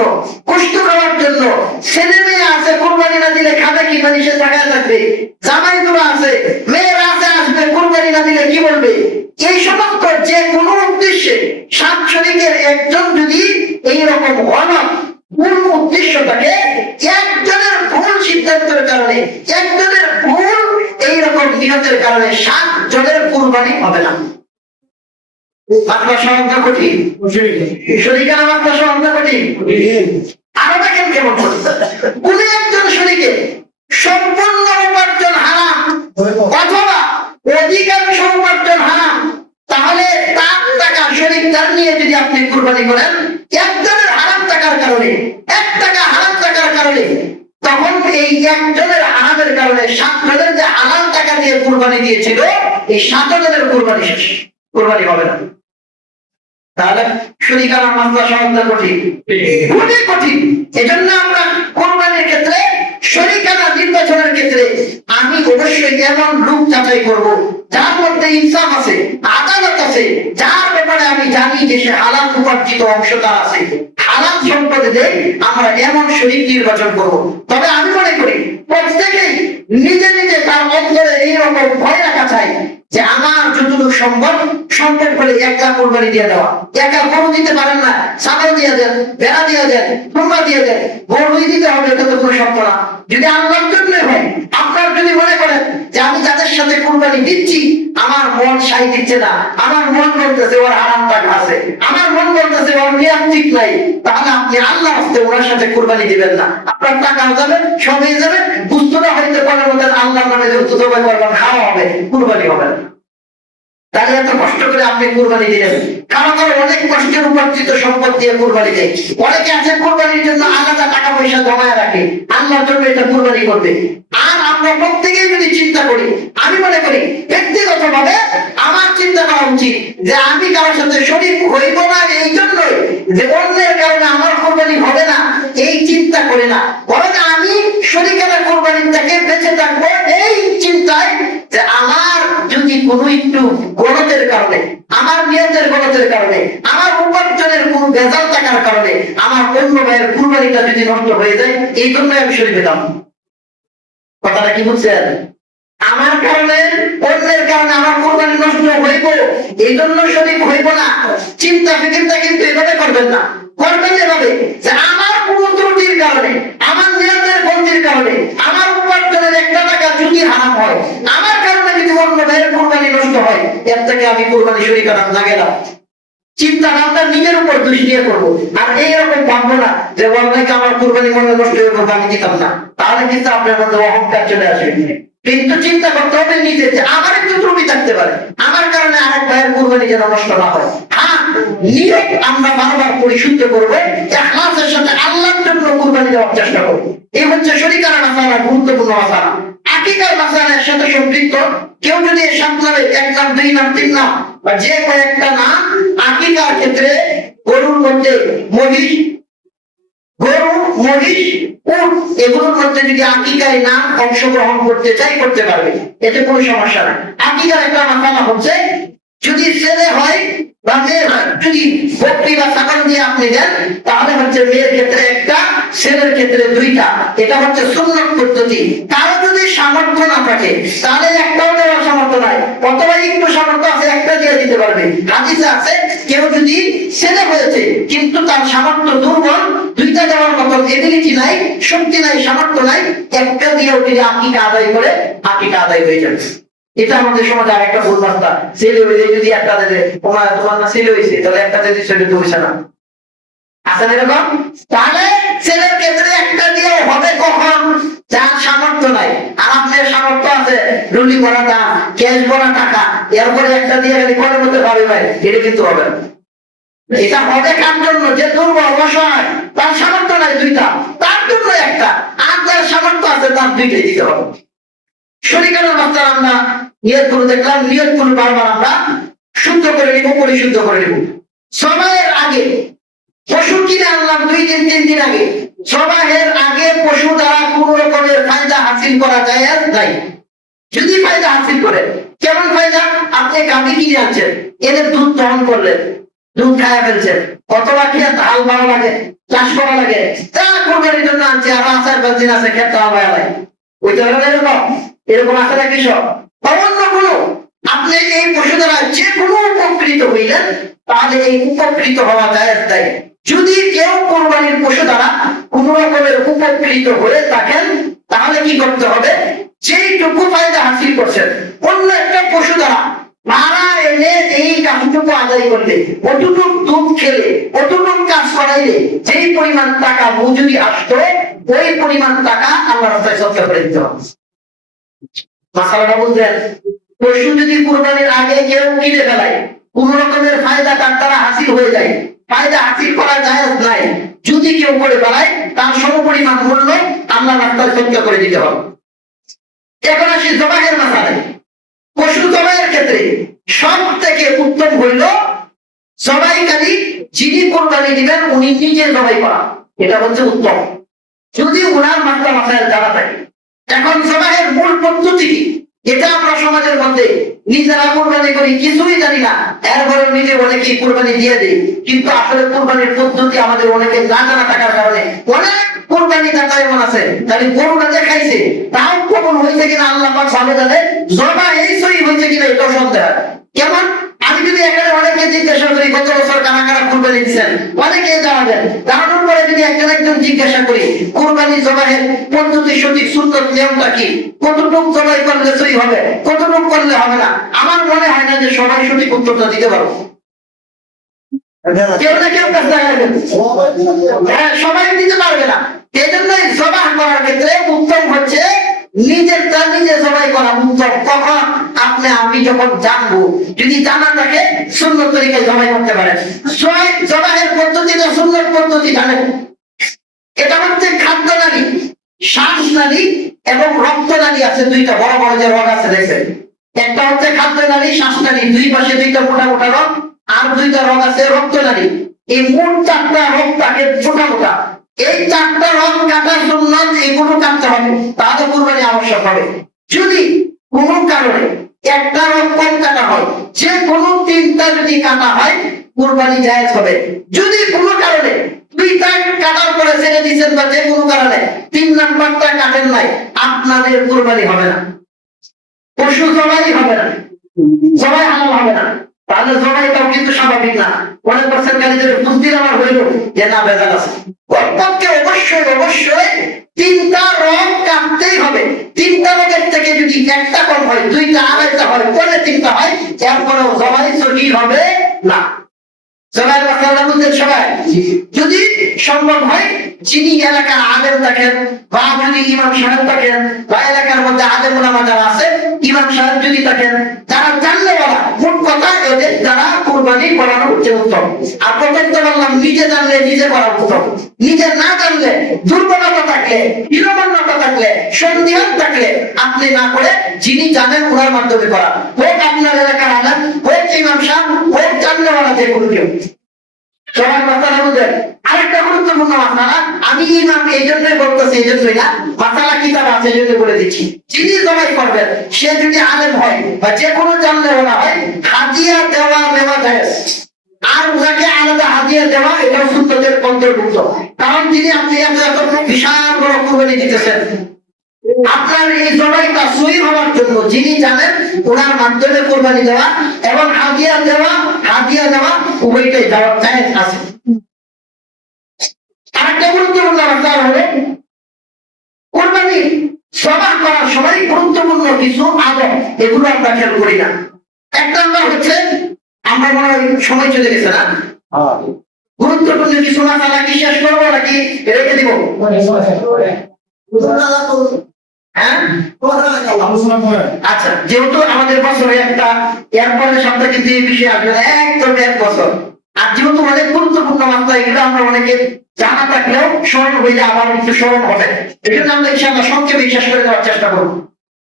কষ্ট করার জন্য, ছেলে মেয়ে আছে কুরবানি না দিলে খাবে কি, মানুষের জায়গায় থাকবে, জামাই গুলো আছে, মেয়েরা আছে আসবে, কুরবানি না দিলে কি বলবে, এই সমস্ত যে কোনো উদ্দেশ্যে 7 শরীকের একজন যদি এইরকম অনাথ মূল উদ্দেশ্যটাকে একজনের ভুল সিদ্ধান্তের কারণে, একজনের ভুল এইরকম নিহতের কারণে 7 জনের কুরবানি হবে না। মাত্রা সংখ্যা কঠিন, শরীকানা মাত্রা সংখ্যা কঠিন। আরো দেখেন কেমন কোন একজন শরীকে সম্পূর্ণ উপার্জন হারাম অথবা অধিকাংশ উপার্জন হারাম, তাহলে তার টাকা শরীকদার নিয়ে যদি আপনি কুরবানি করেন, একজনের হারাম টাকার কারণে, 1 টাকা হারাম টাকার কারণে, তখন এই একজনের হারামের কারণে 7 জনের যে হারাম টাকা দিয়ে কুরবানি দিয়েছিল, এই 7 জনের কুরবানি শেষ, কুরবানি হবে না। তাহলে শরীকানা মাসলা সংখ্যা কঠিন, খুবই কঠিন। এজন্য আমরা কোরবানির ক্ষেত্রে, শরীকানা নির্বাচনের ক্ষেত্রে আমি অবশ্যই এমন লোক যাচাই করব যার মধ্যে ইনসাফ আছে, আদালত আছে, যার ব্যাপারে আমি জানি যে সে হালাল উপার্জিত অংশ তার আছে, হালাল সম্পদে দেয়, আমরা এমন শরীক নির্বাচন করব। তবে আমি মনে করি প্রত্যেকেই নিজে নিজে তার অন্তরে এইরকম ভয় রাখা চাই যে আমার যতটুকু সম্ভব করে একটা কোরবানি দিয়ে দেওয়া। একা গরু দিতে পারেন না, ছাগল দিয়ে দেন, ভেড়া দিয়ে দেন, কুমড়া দিয়ে দেন, গরুই দিতে হবে, এটা তো কোনো শর্ত না। যদি আল্লাহর জন্য হয়, আপনার যদি মনে করেন যে আমি যাদের সাথে কোরবানি দিচ্ছি আমার মন সাই দিচ্ছে না, আমার মন বলতেছে ওর আরাম টাকা আছে, আমার মন বলতেছে ওর নিয়ম ঠিক নাই, তাহলে আপনি আল্লাহ আসতে ওনার সাথে কোরবানি দিবেন না। আপনার টাকাও যাবে, সবই যাবে, বুঝতে হইতে পারে মধ্যে আল্লাহর নামে যে জবাই করবেন, খাওয়া হবে, কোরবানি হবে না। তাহলে এত কষ্ট করে আপনি কোরবানি দিলেন, কারো কারো অনেক কষ্টের উপার্জিত সম্পদ দিয়ে কোরবানি দেয়। অনেকে আছে কোরবানির জন্য আলাদা টাকা পয়সা জমায় রাখে, আল্লাহর জন্য এটা কোরবানি করবে। আর আমরা প্রত্যেকেই যদি চিন্তা করি, আমি মনে করি ব্যক্তিগত ভাবে আমার চিন্তা করা উচিত যে আমি কারোর সাথে শরীক হইব না, এই জন্যই যে অন্যের কারণে আমার কোরবানি হবে না এই চিন্তা করে না, বরং আমি শরীকের কোরবানিটাকে বেঁচে থাকবো এই চিন্তায় যে আমার যদি কোনো একটু গলতের কারণে, আমার নিয়তের গলতের কারণে, আমার উপার্জনের কোন ভেজাল থাকার কারণে আমার অন্য ভাইয়ের কুরবানিটা যদি নষ্ট হয়ে যায়, এই জন্য আমি শরীক পেতাম। কথাটা কি বুঝছেন? আমার কারণে, অন্যের কারণে আমার কোরবানি নষ্ট হইব, এই জন্য শরীক হইব না। চিন্তা ফিকিরটা কিন্তু এভাবে করবেন না, করবেন এভাবে যে আমার কোন ত্রুটির কারণে, আমার নিয়তের গলতির কারণে, আমার উপার্জনের একটা টাকা যদি হারাম হয়, আমার কারণে যদি অন্য ভাইয়ের কোরবানি নষ্ট হয়, এর থেকে আমি কোরবানি শরীক করার না গেলাম। চিন্তা ভাবনা নিজের উপর দোষ দিয়ে করবো, আর এইরকম ভাববো না যে অন্যকে আমার কোরবানি মনে নষ্ট হয়ে করবো, আমি দিতাম না, তাহলে কিন্তু আপনার মধ্যে অহংকার চলে আসবে। কিন্তু চিন্তা করতে হবে নিজে যে আমার একটু ত্রুটি থাকতে পারে, আমার কারণে আরেক ভাইয়ের কোরবানি যেন নষ্ট না হয়। হ্যাঁ, নিয়ত আমরা বারবার পরিশুদ্ধ করবো, ইখলাসের সাথে আল্লাহর জন্য কোরবানি দেওয়ার চেষ্টা করবো। এই হচ্ছে শরীকানা মাসালা, গুরুত্বপূর্ণ মাসালা। আকিকার মাসালার সাথে সম্পৃক্ত কেউ যদি 7 নামে 1 নাম 2 নাম 3 নাম বা যে কয়েকটা নাম আকিকার ক্ষেত্রে গরুর মধ্যে মহিষ, গরু, মহিষ, উট এগুলোর মধ্যে যদি আকিকায় নাম অংশগ্রহণ করতে চাই করতে পারবে, এতে কোনো সমস্যা নাই। আকিকার একটা মাসালা হচ্ছে যদি ছেলে হয় বা মেয়ে হয়, যদি বকরি বা ছাগল দিয়ে আপনি দেন তাহলে হচ্ছে মেয়ের ক্ষেত্রে একটা, ছেলের ক্ষেত্রে 2টা। এটা হচ্ছে সুন্নত পদ্ধতি। কারো যদি সামর্থ্য না থাকে তাহলে একটাও দেওয়ার সামর্থ্য নাই, অথবা একটু সামর্থ্য আছে একটা দিয়ে দিতে পারবে। হাদিসে আছে কেউ যদি ছেলে হয়েছে কিন্তু তার সামর্থ্য দুর্বল, 2টা দেওয়ার মতো এবিলিটি নাই, শক্তি নাই, সামর্থ্য নাই, একটা দিয়েও যদি আকিকা আদায় করে আকিকা আদায় হয়ে যাবে। এটা আমাদের সমাজে আরেকটা ভুল রাস্তা। ছেলে হইলে যদি একটা দেবে, তোমার না ছেলে হয়েছে তাহলে একটা যদি সেটা তো হইছে না, আসেন এরকম। তাহলে ছেলের ক্ষেত্রে একটা দিয়ে হবে কখন? যার সামর্থ্য নাই। আর আপনার সামর্থ্য আছে, রুলি ভরা দাম, ক্যাশ ভরা টাকা, এরপরে একটা দিয়ে গেলে করে মধ্যে পাবে ভাই, এটা কিন্তু হবে না। এটা হবে কার জন্য? যে দুর্বল, অসহায়, তার সামর্থ্য নাই 2টা, তার জন্য একটা। আর যার সামর্থ্য আছে তার 2টাই দিতে হবে। শরীকানা মাসালা আমরা নিয়ত করে দেখলাম, নিয়ত করে বারবার আমরা শুদ্ধ করে নিব, পরিশুদ্ধ করে নিব। সবাইয়ের আগে পশু কিনে আনলাম 2 দিন 3 দিন আগে, সবাইয়ের আগে পশু দ্বারা কোন রকমের ফায়দা হাসিল করা যায় নাই। যদি ফায়দা হাসিল করে, কেমন ফায়দা? আপনি গাভী কিনে আনছেন, এদের দুধ দহন করলেন, দুধ খায়া ফেলছেন, অথবা খেয়ে হাল বাড়া লাগে, চাষ করা লাগে, তা কোরবানির জন্য আনছে, আর 4-5 দিন আছে খেতে হবে লাগে, ওইটা হলো এরকম। এরকম আছে না কৃষক অন্য কোনো, আপনি এই পশু দ্বারা যে কোনো উপকৃত হইলেন, তাহলে এই উপকৃত হওয়া যায় তাই। যদি কেউ কোরবানির পশু দ্বারা কোন রকমের উপকৃত হয়ে থাকেন, তাহলে কি করতে হবে? যেইটুকু ফায়দা হাসিল করছেন অন্য একটা পশু দ্বারা ভাড়া এনে এই কাজটুকু আদায় করলে, অতটুকু দুধ খেলে, অতটুকু কাজ করাইলে যেই পরিমাণ টাকা মজুরি আসতো, ওই পরিমাণ টাকা আল্লাহর রাস্তায় সদকা করে দিতে হবে। মাসালাটা বুঝলেন? পশু যদি কুরবানির আগে কেউ কিনে ফেলায়, কোন রকমের ফায়দা তার দ্বারা হাসিল হয়ে যায়, ফায়দা হাসিল করা জায়েজ নাই, যদি কেউ করে ফেলায় তার সমপরিমাণ মূল্য আল্লাহর রাস্তায় সদকা করে দিতে হবে। এখন আসি জবাহের মাসালায়। পশু জবাইয়ের ক্ষেত্রে সব থেকে উত্তম হইল জবাইকারী যিনি কোরবানি দিবেন উনি নিজে জবাই করা, এটা হচ্ছে উত্তম, যদি উনার মাত্রা মাসাইল জানা থাকে। এখন জবাহের মূল পদ্ধতি কি? এটা আমরা সমাজের মধ্যে নিজেরা কোরবানি করি, কিছুই জানি না, এরপরে নিজে অনেকেই কোরবানি দিয়ে দিই, কিন্তু আসলে কোরবানির পদ্ধতি আমাদের অনেকে না জানা থাকার কারণে অনেক কোরবানি দাতা এমন আছে তাহলে গরুটা যে খাইছে তাও কবুল হয়েছে কিনা আল্লাহ পাক ভালো জানে, জবা এই সই হয়েছে কিনা এটাও সন্দেহ। কেমন? আমি যদি এখানে অনেকে জিজ্ঞাসা করি কত বছর কারা কারা কোরবানি দিচ্ছেন, অনেকে জানাবেন। জানানোর পরে যদি একজন জিজ্ঞাসা করি কোরবানি জবাহের পদ্ধতি সঠিক সুন্দর নিয়মটা কি, কতটুকু জবাই করলে সই হবে, কতটুকু করলে হবে না, আমার মনে হয় না যে সবাই সঠিক উত্তরটা দিতে পারবো। কেউ না কেউ কাছে সবাই দিতে পারবে না। এই জন্যই জবাহ করার ক্ষেত্রে উত্তম হচ্ছে নিজেরটা নিজে জবাই করা উত্তম। কখন? আমি যখন জানবো, যদি জানা থাকে সুন্দর তরিকায় জবাই করতে পারেন। জবাহের পদ্ধতিটা সুন্দর পদ্ধতি জানেন। এটা হচ্ছে খাদ্য নালী, শ্বাস নালী এবং রক্ত নালী আছে দুইটা, বড় বড় যে রোগ আছে দেখবেন, একটা হচ্ছে খাদ্য নালী, শ্বাস নালী, দুই পাশে দুইটা মোটা মোটা রোগ, আর দুইটা রোগ আছে রক্ত নালী। এই মোট চারটা রোগ থাকে ছোট মোটা। এই চারটা রোগ কাটার জন্য এগুলো কাটতে হবে, তাহলে কুরবানি আবশ্যক হবে। যদি কোনো কারণে একটা রোগ কম কাটা হয়, যে কোনো তিনটা যদি কাটা হয় কুরবানি জায়েজ হবে। যদি কোনো কারণে দুইটা কাটার পরে ছেড়ে দিচ্ছেন বা যে কোনো কারণে তিন নাম্বারটা কাটেন নাই, আপনাদের কুরবানি হবে না, পশু জবাই হবে না, জবাই হালাল হবে না। তাহলে জবাইটাও কিন্তু স্বাভাবিক না। অনেক পার্সেন্ট গাড়িদের বুঝতে আমার হইল যে না বেজাল আছে। কর্তব্যকে অবশ্যই অবশ্যই তিনটা রোগ কাটতেই হবে। তিনটা রোগের থেকে যদি একটা কম হয়, দুইটা আড়াইটা হয়, পরে তিনটা হয়, এরপরেও জবাই সহি হবে না। জবাই মাসালা বুঝলেন সবাই? যদি সম্ভব হয় যিনি এলাকার আলেম থাকেন বা যদি ইমাম সাহেব থাকেন বা এলাকার মধ্যে আলেম ওলামা যারা আছে, ইমাম সাহেব যদি থাকেন, যারা জানলে বলা মোট কথা এদের যারা কুরবানি করানো হচ্ছে উত্তম। আর প্রথম তো বললাম নিজে জানলে নিজে করা উত্তম। নিজে না জানলে, দুর্বলতা থাকলে, হীনমন্যতা থাকলে, সন্দেহ থাকলে আপনি না করে যিনি জানেন ওনার মাধ্যমে করা, হোক আপনার এলাকার আলেম, হোক ইমাম সাহেব, হোক জানলে বলা যে কোনো কেউ। সবার মাসালা বুঝলেন? আরেকটা গুরুত্বপূর্ণ মাসালা, আমি ইমাম এই জন্যই বলতেছি, এই জন্যই না, মাসালা কিতাব আছে এই জন্য বলে দিচ্ছি। যিনি জবাই করবেন সে যদি আলেম হয় বা যে কোনো জানলে বলা হয়, হাদিয়া দেওয়া নেওয়া যায়। আর ওনাকে আলাদা হাদিয়া দেওয়া এটা সুন্নতের অন্তর্ভুক্ত। কারণ তিনি আপনি এত বিশাল বড় কুরবানি দিতেছেন, আপনার এই জবাইটা সহি হওয়ার জন্য যিনি জানেন ওনার মাধ্যমে কোরবানি দেওয়া এবং হাদিয়া দেওয়া উভয়টাই দেওয়া জায়েজ আছে। আরেকটা গুরুত্বপূর্ণ ব্যাপার হলো কোরবানি জবাই করার সময় গুরুত্বপূর্ণ কিছু আদব, এগুলো আমরা খেয়াল করি না। এক নম্বর হচ্ছে, আমরা মনে হয় সময় চলে গেছে না, গুরুত্বপূর্ণ কিছু মাসালা কি শেষ করবো নাকি রেখে দিব? আচ্ছা, যেহেতু আমাদের বছরে একটা এরপরের সপ্তাহে কিন্তু এই বিষয়ে আসবে না, একদম এক বছর। আর যেহেতু অনেক গুরুত্বপূর্ণ মাত্রা, এগুলো আমরা অনেকে জানা থাকলেও স্মরণ হইলে আবার একটু স্মরণ হবে। এই জন্য আমরা ইনশাআল্লাহ সংক্ষেপে শেষ করে দেওয়ার চেষ্টা করবো।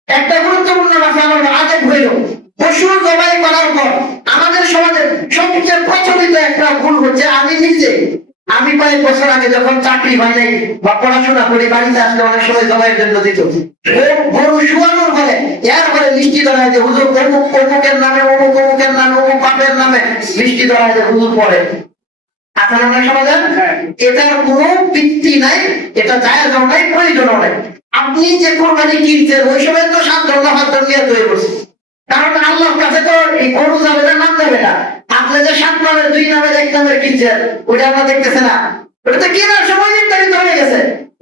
একটা গুরুত্বপূর্ণ মাত্রা হলো আদেব হইল পশু জবাই করার পর আমাদের সমাজের সবচেয়ে প্রচলিত একটা ভুল হচ্ছে, আমি কয়েক বছর আগে যখন চাকরি হয় নাই বা পড়াশোনা করি, বাড়িতে আসলে অনেক সময় জবাইয়ের জন্য দিত, গরু শুয়ানোর পরে এরপরে লিস্টি ধরায় যে হুজুর অমুকের নামে, অমুকের নামে, অমুক বাপের নামে লিস্টি ধরায় যে হুজুর পড়ে। আপনার অনেক সমাধান এটার কোনো ভিত্তি নাই, এটা জায়েজ নাই, প্রয়োজন নাই। আপনি যে কোরবানি কিনছেন ওই সময় তো 7 জন 5 জন নিয়ে তৈরি করছে, কারণ আল্লাহর কাছে তো এই গরু যাবে না, নাম যাবে না। আপনি যে 7 নামের 2 নামের 1 নামের কিনছেন ওইটা আমরা দেখতেছে না, ওটা তো কেনার সময় নির্ধারিত হয়ে গেছে।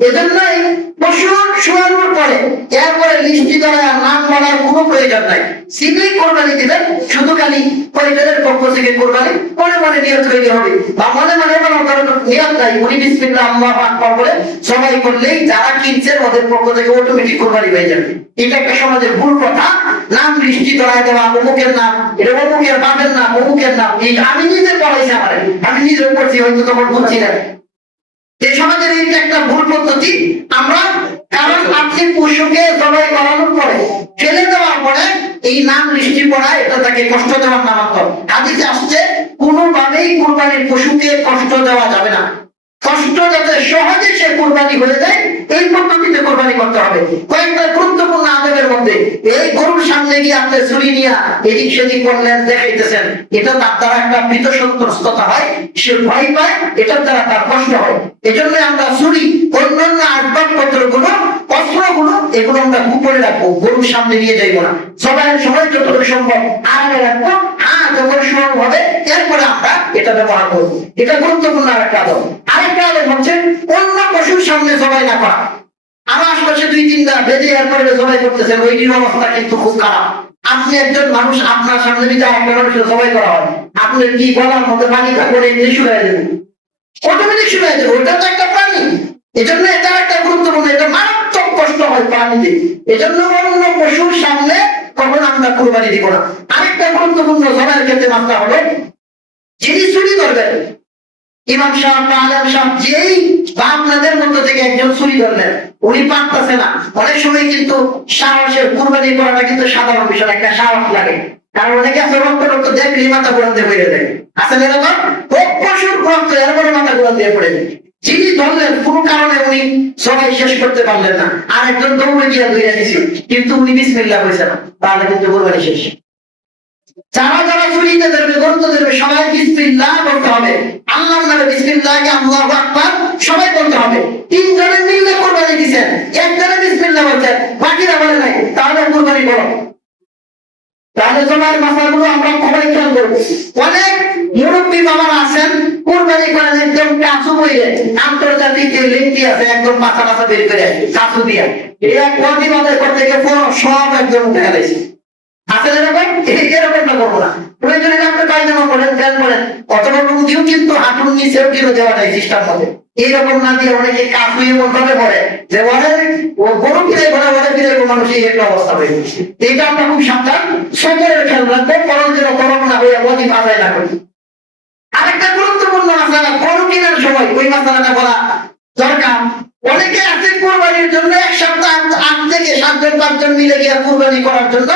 এজন্যই পশু শোয়ানোর পরে এরপরে লিস্টি ধরে নাম বলার কোনো প্রয়োজন নাই। সিধেই কোরবানি দিবেন, শুধু খালি পরিবারের পক্ষ থেকে কোরবানি মনে মনে নিয়ত তৈরি হবে বা মনে মনে কোনো কারণ নিয়ত নাই, উনি বিসমিল্লাহ আল্লাহু আকবার বলে সবাই করলেই যারা কিনছেন ওদের পক্ষ থেকে অটোমেটিক কোরবানি হয়ে যাবে। এটা একটা সমাজের ভুল কথা। নাম লিস্টি ধরায় দেওয়া, অমুকের নাম, এটা অমুকের বাপের নাম, অমুকের নাম, এই আমি নিজে পড়াইছি, আমি নিজে পড়ছি, হয়তো তখন বুঝছি না। এই সমাজের এইটা একটা ভুল পদ্ধতি আমরা, কারণ আপনি পশুকে জবাই করানোর পরে ফেলে দেওয়ার পরে এই নাম লিস্টি পড়া, এটা তাকে কষ্ট দেওয়ার নামান্তর। হাদিসে আসছে কোনোভাবেই কুরবানির পশুকে কষ্ট দেওয়া যাবে না। কষ্ট যাতে সহজে সে কুরবানি হয়ে যায় এই পদ্ধতিতে কুরবানি করতে হবে। কয়েকটা গুরুত্বপূর্ণ আদবের মধ্যে এই গরুর সামনে গিয়ে আপনি ছুরি নিয়ে এদিক সেদিক করলেন, দেখাইতেছেন, এটা তার দ্বারা একটা ভীত সন্ত্রস্ততা হয়, সে ভয় পায়, এটার দ্বারা তার কষ্ট হয়। এজন্য আমরা ছুরি, অন্যান্য আসবাবপত্র গুলো, অস্ত্রগুলো, এগুলো আমরা উপরে রাখবো, গরুর সামনে নিয়ে যাইবো না। সবাই সবাই যতটুকু সম্ভব আড়ালে রাখবো, যখন সম্ভব হবে এরপরে আমরা এটা ব্যবহার করবো। এটা গুরুত্বপূর্ণ আরেকটা আদব। আরেকটা আদব হচ্ছে অন্য পশুর সামনে জবাই না করা। আমার আশপাশে 2-3টা বেঁধে এরপরে জবাই করতেছেন, ওইটির অবস্থা কিন্তু খুব খারাপ। আপনি একজন মানুষ, আপনার সামনে যদি আরেকটা মানুষের জবাই করা হয়, আপনার কি গলার মধ্যে পানি থাকলে এমনি শুয়ে দেবেন, অটোমেটিক শুয়ে দেবে, ওইটা তো একটা প্রাণী। এজন্য এটা একটা গুরুত্বপূর্ণ, এটা মারাত্মক কষ্ট হয় প্রাণীতে। এজন্য অন্য পশুর সামনে কখন আমরা কুরবানি দিব না। আরেকটা গুরুত্বপূর্ণ জবাইয়ের ক্ষেত্রে মাত্রা হলো, যিনি চুরি করবেন, ইমাম সাহেব বা আলেম সাহেব, যেই বা আপনাদের মধ্য থেকে একজন চুরি ধরলেন, উনি পারতেছে না, অনেক সময় কিন্তু সাহসের কুরবানি করাটা কিন্তু সাধারণ বিষয়, একটা সাহস লাগে। কারণ অনেকে আছে রক্ত দেখলে মাথা ঘুরাতে হয়ে যায়, আসলে এরকম পশুর রক্ত এরপরে মাথা ঘুরাতে পড়ে যায়। যিনি ধরলেন, কোন কারণে উনি সবাই শেষ করতে পারলেন না, আর একজন দৌড়ে গিয়ে ধরে দিয়েছে, কিন্তু উনি বিসমিল্লাহ কইছেন না, তাহলে কিন্তু কুরবানি শেষ। যারা যারা চুরিতে ধরবে, গরুতে ধরবে, সবাই বিসমিল্লাহ বলতে হবে, আল্লাহর নামে বিসমিল্লাহ, আল্লাহু আকবার সবাই বলতে হবে। 3 জনের মিলে কুরবানি দিবেন, একজনে বিসমিল্লাহ বলছেন, বাকিরা বলে নাই, তাহলে কুরবানি করো। তাহলে তোমার মাথাগুলো আমরা সবাই খেয়াল করবো। অনেক মুরব্বী বাবারা আছেন, কুরবানি করেন একদম কাছু বইয়ে, আন্তর্জাতিক যে লিঙ্কটি আছে একদম মাথা মাথা বের করে কাছু দিয়া, এক প্রতিবাদের করতে গিয়ে সব একদম উঠে গেছে। আসলে এরকম না করবো না। প্রয়োজনে আপনি পায়জামা করেন, ফ্যান করেন, অথবা রুদিও কিন্তু হাঁটুর নিচেও কিন্তু দেওয়া যায় চেষ্টার মধ্যে। এইরকম না দিয়ে অনেকে কাছু এমন ভাবে পড়ে যে ও গরু ফিরে ঘোরা ঘরে ফিরে মানুষ এই একটা অবস্থা হয়ে গেছে। এইটা আমরা খুব সাবধান সতর্ক খেয়াল রাখবো, পরম যেন করোনা হয়ে অতি বাজায় না করি। আরেকটা গুরুত্বপূর্ণ মাসালা, গরু কেনার সময় ওই মাসালাটা বলা দরকার। অনেকে আছে কুরবানির জন্য 1 সপ্তাহ 8 থেকে 7 জন 5 জন মিলে গিয়ে কুরবানি করার জন্য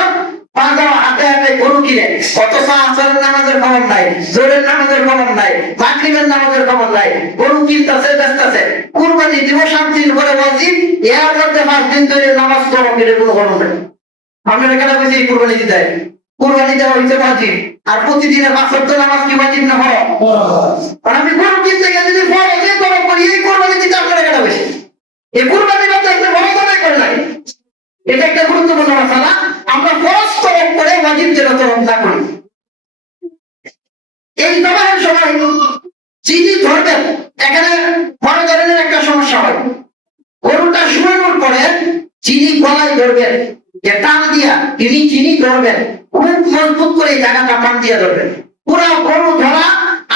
পাঁচজন হাতে হাতে গরু কিনে, অথচ আসরের নামাজের খবর নাই, জোরের নামাজের খবর নাই, মাগরিবের নামাজের খবর নাই, গরু কিনতেছে বেচতেছে। কুরবানি দিব 7 দিন পরে ওয়াজিব, এর মধ্যে 5 দিন ধরে নামাজ পড়ো, এর কোনো খবর নাই। আপনার এখানে বুঝি কুরবানি দিতে হয়, কুরবানি দেওয়া হইতে ওয়াজিব, আর প্রতিদিনের 5 ওয়াক্ত নামাজ কি ওয়াজিব না ফরজ? আর আমি গরু কিনতে গেলে যদি ফরজে তরফ করি, এই কুরবানি দিতে আপনার এখানে বেশি, এই কুরবানি করতে একটা বড় কথা করে নাই। এটা একটা গুরুত্বপূর্ণ মাসালা, আমরা ফরজ তরফ করে ওয়াজিব যেন তরফ না করি। এই জবাইয়ের সময় যিনি ধরবেন, এখানে বড় ধরনের একটা সমস্যা হয়। গরুটা শুয়ানোর পরে যিনি গলায় ধরবেন, যে টান দিয়া যিনি ধরবেন, খুব মজবুত করে এই জায়গাটা টান দিয়ে ধরবেন। পুরা গরু ধরা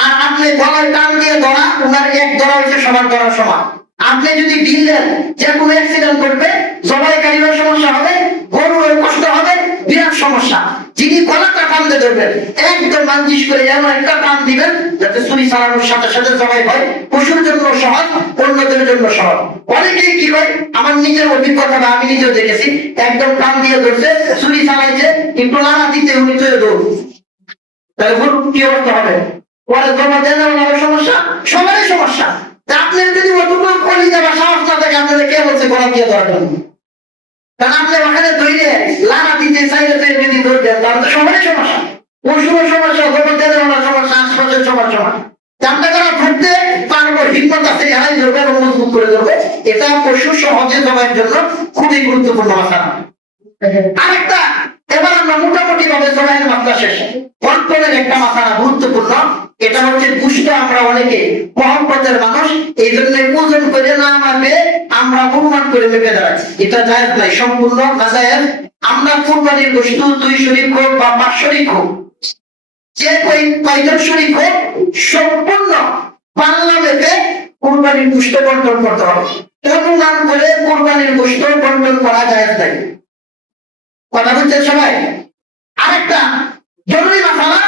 আর আপনি গলায় টান দিয়ে ধরা, ওনার এক ধরা হচ্ছে সমান ধরার সমান। আপনি যদি ঢিল দেন, যে কোনো অ্যাক্সিডেন্ট করবে, জবাইকারীর সমস্যা হবে, গরুর কষ্ট হবে, বিরাট সমস্যা। যিনি গলাটা টান দিয়ে ধরবেন, একদম মানজিস করে এমন একটা টান দিবেন যাতে ছুরি চালানোর সাথে সাথে জবাই হয়, পশুর জন্য সহজ, অন্যদের জন্য সহজ। অনেকেই কি হয়, আমার নিজের অভিজ্ঞতা আমি নিজেও দেখেছি, একদম টান দিয়ে ধরছে, ছুরি চালাইছে, কিন্তু লাড়া দিতে উনি তো দৌড়, তাহলে গরু কি অবস্থা হবে? পরে জমা দেন সমস্যা, সবারই সমস্যা। আপনার যদি ওটুকু কলিজা বা সাহস না থাকে, আপনাদের কে বলছে গলা দিয়ে ধরার জন্য? কারণ আপনি ওখানে ধরে লাড়া দিতে চাইলে যদি ধরবেন, তাহলে তো সবারই সমস্যা, পশুর সমস্যা, গোবরদের সমস্যা, আশপাশের সমস্যা। আমরা যারা ধরতে পারবো, হিম্মত আছে, হাই ধরবে এবং মজবুত করে ধরবে, এটা পশু সহজে জবাইয়ের জন্য খুবই গুরুত্বপূর্ণ মাথা। আরেকটা, এবার আমরা মোটামুটি ভাবে জবাইয়ের মাত্রা শেষ, অল্পের একটা মাথা গুরুত্বপূর্ণ, এটা হচ্ছে গুষ্টা। আমরা অনেকে মহব্বতের মানুষ, এই জন্য ওজন করে না মাপে আমরা অনুমান করে মেপে দাঁড়াই, এটা জায়েজ নাই, সম্পূর্ণ নাজায়েজ। আমরা কুরবানির গোশত 2 শরীক হোক বা 5 শরীক হোক, যে কয়জন শরীক হোক, সম্পূর্ণ পাল্লা মেপে কুরবানির গোশত বন্টন করতে হবে। অনুমান করে কুরবানির গোশত বন্টন করা জায়েজ নাই। কথা বলছেন সবাই? আরেকটা জরুরি মাসালা,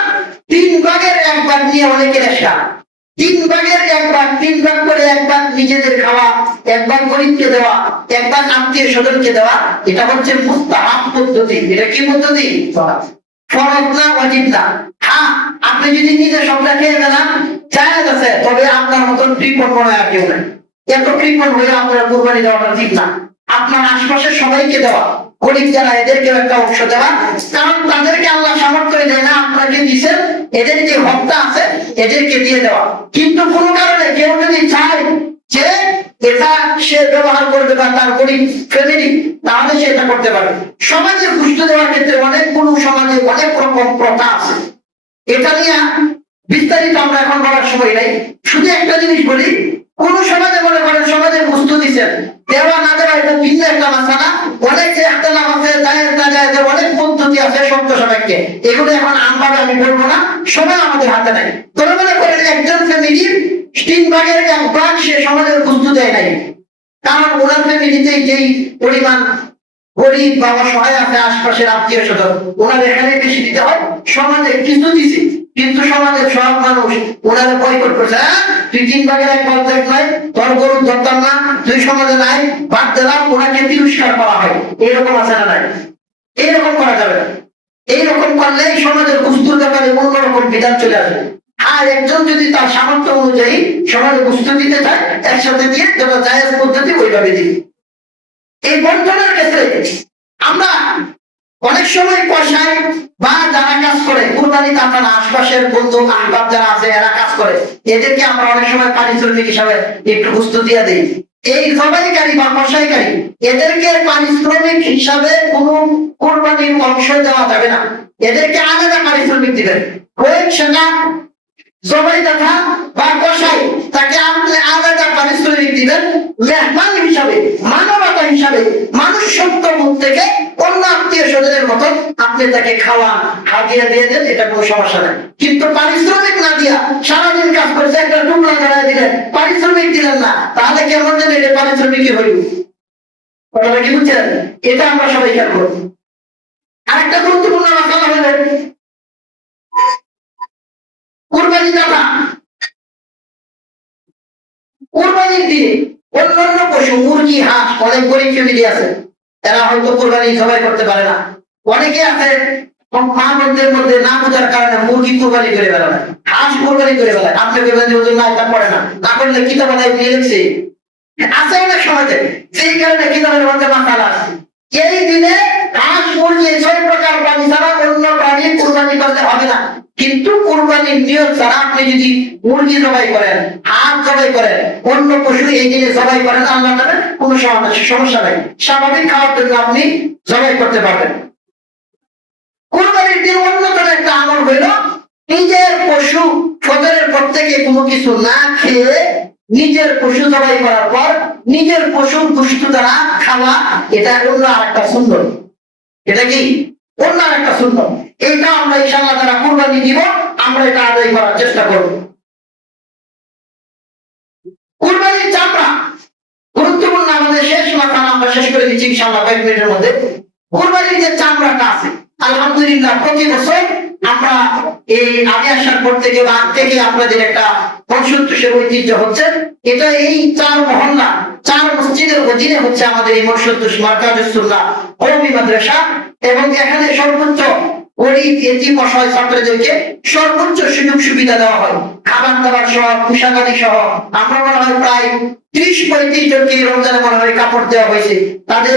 3 ভাগের 1 ভাগ নিয়ে অনেকের এসা, 3 ভাগের 1 ভাগ, 3 ভাগ করে 1 ভাগ নিজেদের খাওয়া, 1 ভাগ গরিবকে দেওয়া, 1 ভাগ আত্মীয় স্বজনকে দেওয়া, এটা হচ্ছে মুস্তাহাব পদ্ধতি। এটা কি পদ্ধতি? ফরজ না, ওয়াজিব না। হ্যাঁ, আপনি যদি নিজে সবটা খেয়ে গেলেন, জায়েজ আছে, তবে আপনার মতন কৃপণ মনে আর কেউ নাই। এত কৃপণ হয়ে আপনার কুরবানি দেওয়াটা ঠিক না। আপনার আশপাশের সবাইকে দেওয়া, গরিব যারা এদেরকেও একটা অংশ দেওয়া, কারণ তাদেরকে আল্লাহ সামর্থ্য দেয় না, আপনাকে দিচ্ছেন, এদের যে হকটা আছে এদেরকে দিয়ে দেওয়া। কিন্তু কোনো কারণে কেউ যদি চায় যে এটা সে ব্যবহার করবে বা তার গরিব ফ্যামিলি, তাহলে সে এটা করতে পারবে। সমাজে ঘুষ দেওয়ার ক্ষেত্রে অনেকগুলো সমাজে অনেক রকম প্রথা আছে, এটা নিয়ে বিস্তারিত আমরা এখন বলার সময় নাই। শুধু একটা জিনিস বলি, কোন সমাজে মনে করেন সমাজের বস্তু দিচ্ছেন, দেওয়া না দেওয়া এটা ভিন্ন একটা মাসালা। অনেক একটা নাম আছে, জায়েজ না জায়েজ, অনেক পদ্ধতি আছে সত্য সাপেক্ষে। এগুলো এখন আমভাবে আমি বলবো না, সময় আমাদের হাতে নাই। তবে মনে করেন একজন ফ্যামিলির 3/1 সে সমাজের বস্তু দেয় নাই, কারণ ওনার ফ্যামিলিতে যেই পরিমাণ গরিব বা অসহায় আছে আশপাশের আত্মীয় স্বজন, ওনার এখানে বেশি দিতে হয়। সমাজে কিছু দিছি, কিন্তু সমাজের সব মানুষ ওনারা বয়কট করছে। তুই 3/1 দেখ নাই, তোর গরু ধরতাম না, তুই সমাজে নাই, বাদ দিলাম, ওনাকে তিরস্কার করা হয়। এইরকম আছে না নাই? এইরকম করা যাবে না। এইরকম করলে সমাজের বস্তুর ব্যাপারে অন্যরকম বিধান চলে আসবে। আর একজন যদি তার সামর্থ্য অনুযায়ী সমাজে বস্তু দিতে চায়, একসাথে দিয়ে যেটা জায়েজ পদ্ধতি ওইভাবে দিই। এই বন্টনের ক্ষেত্রে আমরা অনেক সময় কষাই বা যারা কাজ করে কুরবানিতে, আপনারা আশপাশের বন্ধু আহবাব যারা আছে এরা কাজ করে, এদেরকে আমরা অনেক সময় পারিশ্রমিক হিসাবে একটু বস্তু দিয়ে দিই। এই জবাইকারী বা কষাইকারী এদেরকে পারিশ্রমিক হিসাবে কোনো কুরবানির অংশ দেওয়া যাবে না, এদেরকে আলাদা পারিশ্রমিক দিবেন। ওই সেটা জবাইদাতা বা কষাই, তাকে আপনি আলাদা পারিশ্রমিক দিবেন মেহমান হিসাবে, মানবতা হিসাবে, মানুষত্ব মুখ থেকে অন্য আত্মীয় স্বজনের মতন আপনি তাকে খাওয়ান, হাদিয়া দিয়ে দেন, এটা কোনো সমস্যা নেই। কিন্তু পারিশ্রমিক না দিয়া সারাদিন কাজ করছে, একটা টুকরা ধরাই দিলেন, পারিশ্রমিক দিলেন না, তাহলে কেমন যেন এটা পারিশ্রমিকই হইল। কথাটা কি বুঝছেন? এটা আমরা সবাই খেয়াল করব। আরেকটা গুরুত্বপূর্ণ মাসালা হলো কুরবানি দাতা কুরবানির দিনে অন্যান্য পশু, মুরগি, হাঁস, অনেক গরিব ফ্যামিলি আছে, এরা হয়তো কুরবানি জবাই করতে পারে না। অনেকে আছে মা বোনদের মধ্যে না বোঝার কারণে মুরগি কুরবানি করে বেড়ায়, হাঁস কুরবানি করে বেড়ায়। আপনি বলবেন যে না, এটা করে না, না করলে কিতাব বানায় নিয়ে লিখছে আছে অনেক সমাজে, সেই কারণে কিতাবের মধ্যে মাসালা আছে। এই দিনে হাঁস, মুরগি, 6 প্রকার প্রাণী ছাড়া অন্য প্রাণী কুরবানি করতে হবে না। কিন্তু কুরবানির নিয়ত ছাড়া আপনি যদি মুরগি জবাই করেন, হাঁস জবাই করেন, অন্য পশু এই দিনে জবাই করেন, আল্লাহ তাআলা কোনো সমস্যা নাই, স্বাভাবিক খাওয়ার জন্য আপনি জবাই করতে পারবেন। কুরবানির দিন অন্যতম একটা আমল হইল নিজের পশু ফজরের পর থেকে কোনো কিছু না খেয়ে নিজের পশু জবাই করার পর নিজের পশুর গোশত দ্বারা খাওয়া। এটা অন্য আরেকটা সুন্দর, এটা কি অন্য আরেকটা সুন্দর। এটা আমরা ইনশাআল্লাহ যারা কুরবানি দিব, আমরা এটা আদায় করার চেষ্টা করব। কুরবানির চামড়া গুরুত্বপূর্ণ, আমাদের শেষ মাথা আমরা শেষ করে দিচ্ছি ইনশাআল্লাহ কয়েক মিনিটের মধ্যে। কুরবানির যে চামড়াটা আছে, আলহামদুলিল্লাহ প্রতি বছর আমরা এই আগে আসার পর থেকে বা আগ থেকে আপনাদের একটা মনসুত্তুষের ঐতিহ্য হচ্ছে, এটা এই 4 মহল্লা 4 মসজিদের অধীনে হচ্ছে আমাদের এই মনসুত্তুষ মার্কাজুস সুন্নাহ কওমি মাদ্রাসা। এবং এখানে সর্বোচ্চ গরিব এতিম অসহায় ছাত্রদেরকে সর্বোচ্চ সুযোগ সুবিধা দেওয়া হয়, খাবার দাবার সহ, পোশাকাদি সহ। আমরা মনে হয় প্রায় 30-35 জনকে রমজানে মনে হয় কাপড় দেওয়া হয়েছে, তাদের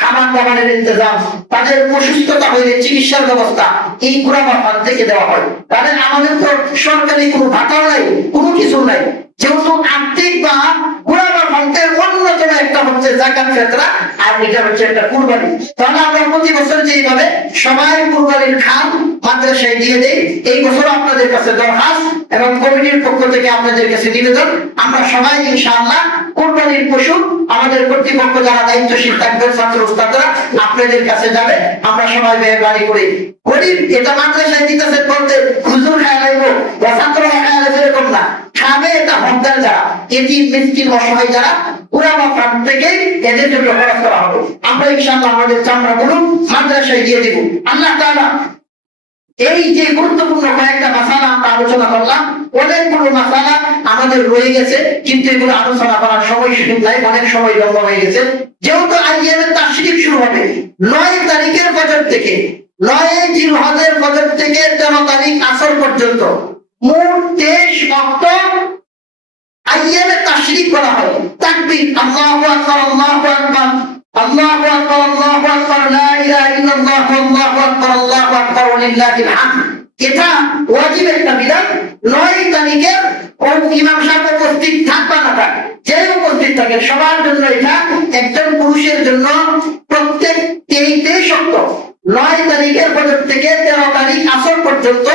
খাবার দাবারের ইন্তজাম, তাদের অসুস্থতা হইলে চিকিৎসার ব্যবস্থা এই কুরবানির ফান্ড থেকে দেওয়া হয়। তাদের আমাদের তো সরকারি কোনো ভাতাও নাই, কোনো কিছু নাই, যেহেতু আর্থিক বা কুরবানির ফান্ডের অন্যতম একটা হচ্ছে যাকাত ফিতরা, আর এটা হচ্ছে একটা কুরবানি। তাহলে আমরা প্রতি বছর যেভাবে সবাই কুরবানির খান মাদ্রাসায় দিয়ে দেই, এই বছর আপনাদের কাছে দরখাস্ত এবং কমিটির পক্ষ থেকে আপনাদের কাছে নিবেদন, আমরা সবাই ইনশাআল্লাহ কুরবানির পশু আমাদের কর্তৃপক্ষ যারা দায়িত্বশীল থাকবেন, ছাত্র উস্তাদরা আপনাদের কাছে যাবে, আমরা সবাই মেহরবানি করি। গরিব এটা মাদ্রাসায় দিতেছে বলতে হুজুর খায় লাগবো বা ছাত্ররা খায় লাগবে এরকম না, খাবে এটা হকদার যারা, এতিম মিসকিন অসহায় যারা, কুরবানির ফান্ড থেকে এদের জন্য খরচ করা হবে। আমরা ইনশাআল্লাহ আমাদের চামড়াগুলো মাদ্রাসায় দিয়ে দেব। আল্লাহ তাআলা এই যে গুরুত্বপূর্ণ কয়েকটা মাসালা আমরা আলোচনা করলাম, অনেকগুলো মাসালা আমাদের রয়ে গেছে, কিন্তু এগুলো আলোচনা করার সময় সুযোগ নাই, অনেক সময় লম্বা হয়ে গেছে। যেহেতু আইয়ামের তাশরিক শুরু হবে 9 তারিখের ফজর থেকে, 9 জিলহজের ফজর থেকে 13 তারিখ আসর পর্যন্ত, মোট 23 ওয়াক্ত আইয়ামে তাশরিক করা হয়। তাকবীর, আল্লাহু আকবার, আল্লাহু আকবার, আল্লাহু আকবার, আল্লাহু আকবার, লা ইলাহা ইল্লাল্লাহ, আল্লাহু আকবার, আল্লাহু আকবার, ওয়ালিল্লাহিল হামদ। এটা ওয়াজিব একটা বিধান। 9 তারিখে ইমাম সাহেব উপস্থিত থাকবে না, যে উপস্থিত থাকে সবার জন্য এটা। একজন পুরুষের জন্য প্রত্যেক 23 ওয়াক্ত 9 তারিখের ফজর থেকে 13 তারিখ আসর পর্যন্ত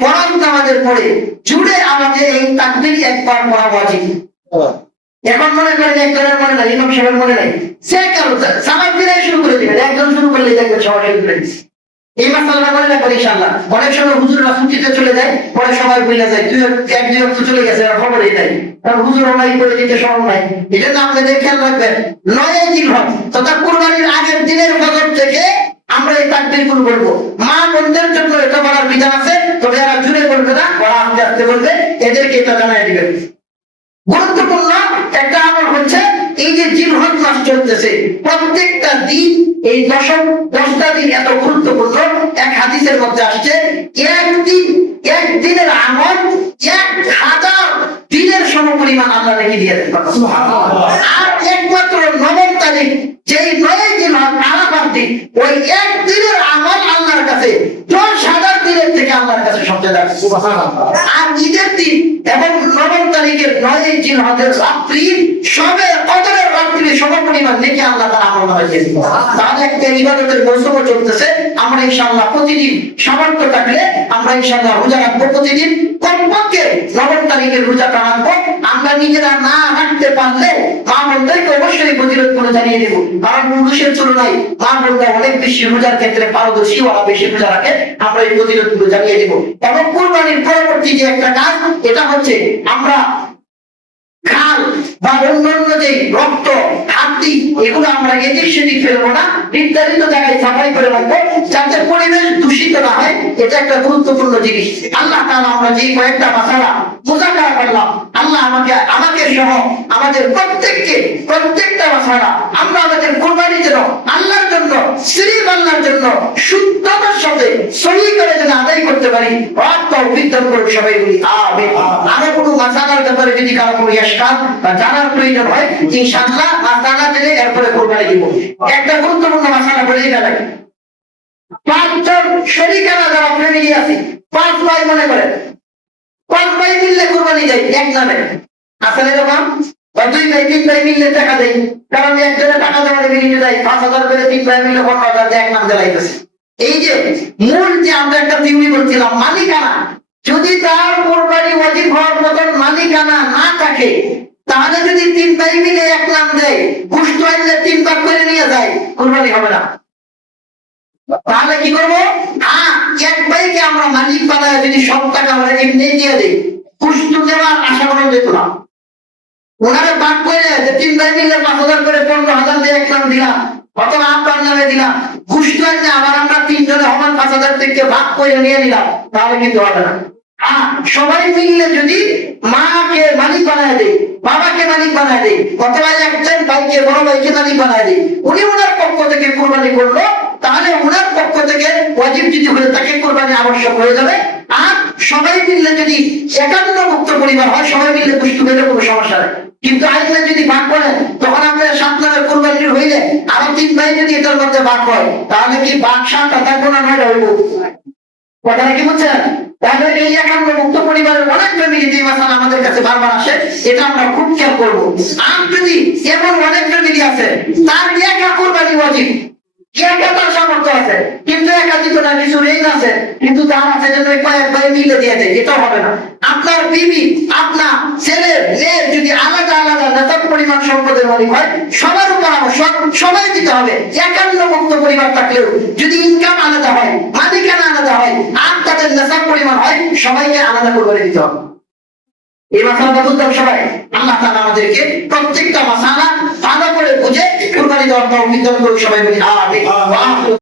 ফরজ নামাজের পরে জুড়ে আমাদের এই তাকবীর একবার পড়া ওয়াজিব। এখন মনে করেন একজনের মনে নাই, ইমাম সাহেবের মনে নাই, সে কারো সামাই ফিরে শুরু করে দিবেন। একজন শুরু করলে দেখবেন সবাই শুরু করে দিচ্ছে। এই মাসালা মনে রাখবেন ইনশাআল্লাহ। অনেক সময় হুজুররা ছুটিতে চলে যায়, পরে সবাই ভুলে যায়, এক দুই অক্ট চলে গেছে, আর খবরই নাই, কারণ হুজুর অনলাইন করে দিতে সময় নাই। এই জন্য আপনাদের খেয়াল রাখবেন, 9 জিলহজ তথা কুরবানির আগের দিনের ফজর থেকে আমরা এই তাকবীর গুলো বলবো। মা বোনদের জন্য এটা বলার বিধান আছে, তবে এরা জুড়ে বলবে না, ওরা আস্তে আস্তে বলবে, এদেরকে এটা জানাই দিবেন। গুরুত্বপূর্ণ একটা আমল হচ্ছে এই যে জিলহজ মাস চলতেছে, প্রত্যেকটা দিন এই 10টা দিন এত গুরুত্বপূর্ণ। এক হাদিসের মধ্যে আসছে একদিনের আমল 1000 দিনের সমপরিমাণ আল্লাহ রেখে দিয়ে দেন। আর একমাত্র 9 তারিখ যেই 9 জিলহজ আরাফার দিন, ওই একদিনের আমল আল্লাহর কাছে 10,000 দিনের থেকে আল্লাহর কাছে সবচেয়ে দামি। আর ঈদের দিন এবং 9 তারিখের 9 জিলহজের রাত্রি সবে কদরের রাত্রি সমপরিমাণ নেকি আল্লাহ তাআলা আমল নামায় দিয়ে দিবেন। তাহলে একটা ইবাদতের মৌসুম চলতেছে। আমরা ইনশাআল্লাহ প্রতিদিন সামর্থ্য থাকলে আমরা ইনশাআল্লাহ রোজা রাখবো। প্রতিদিন কমপক্ষে 9 তারিখের রোজাটা রাখবো। আমরা নিজেরা না রাখতে পারলে মা বোনদেরকে অবশ্যই প্রতিরোধ করে জানিয়ে দেবো, কারণ পুরুষের তুলনায় মা বোনরা অনেক বেশি রোজার ক্ষেত্রে পারদর্শী, ওরা বেশি রোজা রাখে। আমরা এই প্রতিরোধ করে জানিয়ে দেবো। এবং কুরবানির পরবর্তী যে একটা কাজ, এটা হচ্ছে আমরা খাল বা অন্যান্য যে রক্ত, হাড্ডি, এগুলো আমরা এদিক সেদিক ফেলবো না, নির্ধারিত জায়গায় সাফাই করে রাখবো, যাতে পরিবেশ দূষিত না হয়। এটা একটা গুরুত্বপূর্ণ জিনিস। আল্লাহ তাআলা আমরা যে কয়েকটা মাসালা মুযাকারা করলাম, আল্লাহ আমাকে সহ আমাদের প্রত্যেকটা মাসালা আমরা আমাদের কুরবানি যেন আল্লাহর জন্য, সিরিফ আল্লাহর জন্য শুদ্ধতার সাথে সহি করে যেন আদায় করতে পারি। তৌফিক দান করুন সবাই বলি আমিন। আরো কোনো মাসালার ব্যাপারে যদি কারো কোনো জানার প্রয়োজন হয়, ইনশাআল্লাহ মাসালা জেনে এরপরে কুরবানি দিব। একটা গুরুত্বপূর্ণ মাসালা বলে দিতে লাগে, 5 জন শরীকানা যারা ফ্যামিলি আছে, 5 ভাই মনে করেন, 5 ভাই মিললে কুরবানি দেয় এক নামে। আসলে এরকম 2 ভাই 3 ভাই মিললে টাকা দেয়, কারণ একজনের টাকা দেওয়ার বিনিময়ে দেয় 5,000 করে, 3 ভাই মিললে 15,000 দিয়ে এক নাম দেলাইতেছে। এই যে মূল যে আমরা একটা থিওরি বলছিলাম, মালিকানা, যদি তার কুরবানি ওয়াজিব হওয়ার মতন মালিকানা না থাকে, তাহলে যদি 3 ভাই মিলে এক নাম দেয়, গোশত আনলে 3 ভাগ করে নিয়ে যায়, কুরবানি হবে না। তাহলে কি করবো? এক ভাইকে আমরা মালিক বানায় যদি সব টাকা আমরা এমনি দিয়ে দিই, গোশত দেওয়ার আশা করা যেত না। ওনারা ভাগ করে যে 3 ভাই মিলে 5,000 করে 15,000 দিয়ে এক নাম দিলাম, অথবা আপনার নামে দিলাম, গোশত আনলে আবার আমরা 3 জনে সমান 5,000 থেকে ভাগ করে নিয়ে নিলাম, তাহলে কিন্তু হবে না। সবাই মিললে যদি মাকে মালিক বানায় দেয়, বাবাকে মালিক বানায় দেয়, অথবা একজন ভাইকে, বড় ভাইকে মালিক বানায় দেয়, উনি ওনার পক্ষ থেকে কুরবানি করলো, তাহলে ওনার পক্ষ থেকে ওয়াজিব যদি হয়ে থাকে কুরবানি আবশ্যক হয়ে যাবে। আর সবাই মিললে যদি একান্নভুক্ত পরিবার হয়, সবাই মিললে গোশত পেলে কোনো সমস্যা নেই। কিন্তু আইনে যদি ভাগ করেন, তখন আপনার 7 নামের কুরবানি হইলে আরো 3 ভাই যদি এটার মধ্যে ভাগ হয়, তাহলে কি ভাগ 7টা থাকবো না 9টা হইব? কথাটা কি বুঝছেন? তাহলে এই একান্নভুক্ত পরিবারের অনেক ফ্যামিলি যে মাসালা আমাদের কাছে বারবার আসে, এটা আমরা খুব খেয়াল করবো। আর যদি এমন অনেক ফ্যামিলি আছে তার একা কুরবানি ওয়াজিব, একা তার সামর্থ্য আছে, কিন্তু একা দিত না, কিছু ঋণ আছে, কিন্তু তার আছে যে কয়েক ভাই মিলে দিয়ে দেয়, এটাও হবে না। আপনার বিবি, আপনার ছেলে, মেয়ে যদি আলাদা আলাদা নেতার পরিমাণ সম্পদের মালিক হয়, সবার উপর আবশ্যক, সবাই দিতে হবে। একান্নভুক্ত পরিবার থাকলেও যদি ইনকাম আলাদা হয়, মালিকানা আলাদা হয়, আর তাদের নেতার পরিমাণ হয়, সবাইকে আলাদা করে দিতে হবে। এই মাসালাটা বুঝলাম সবাই। আল্লাহ তাআলা আমাদেরকে প্রত্যেকটা মাসালা ভালো করে বুঝে কুরবানি দেওয়ার তৌফিক দান করুন সবাই বলি আমিন।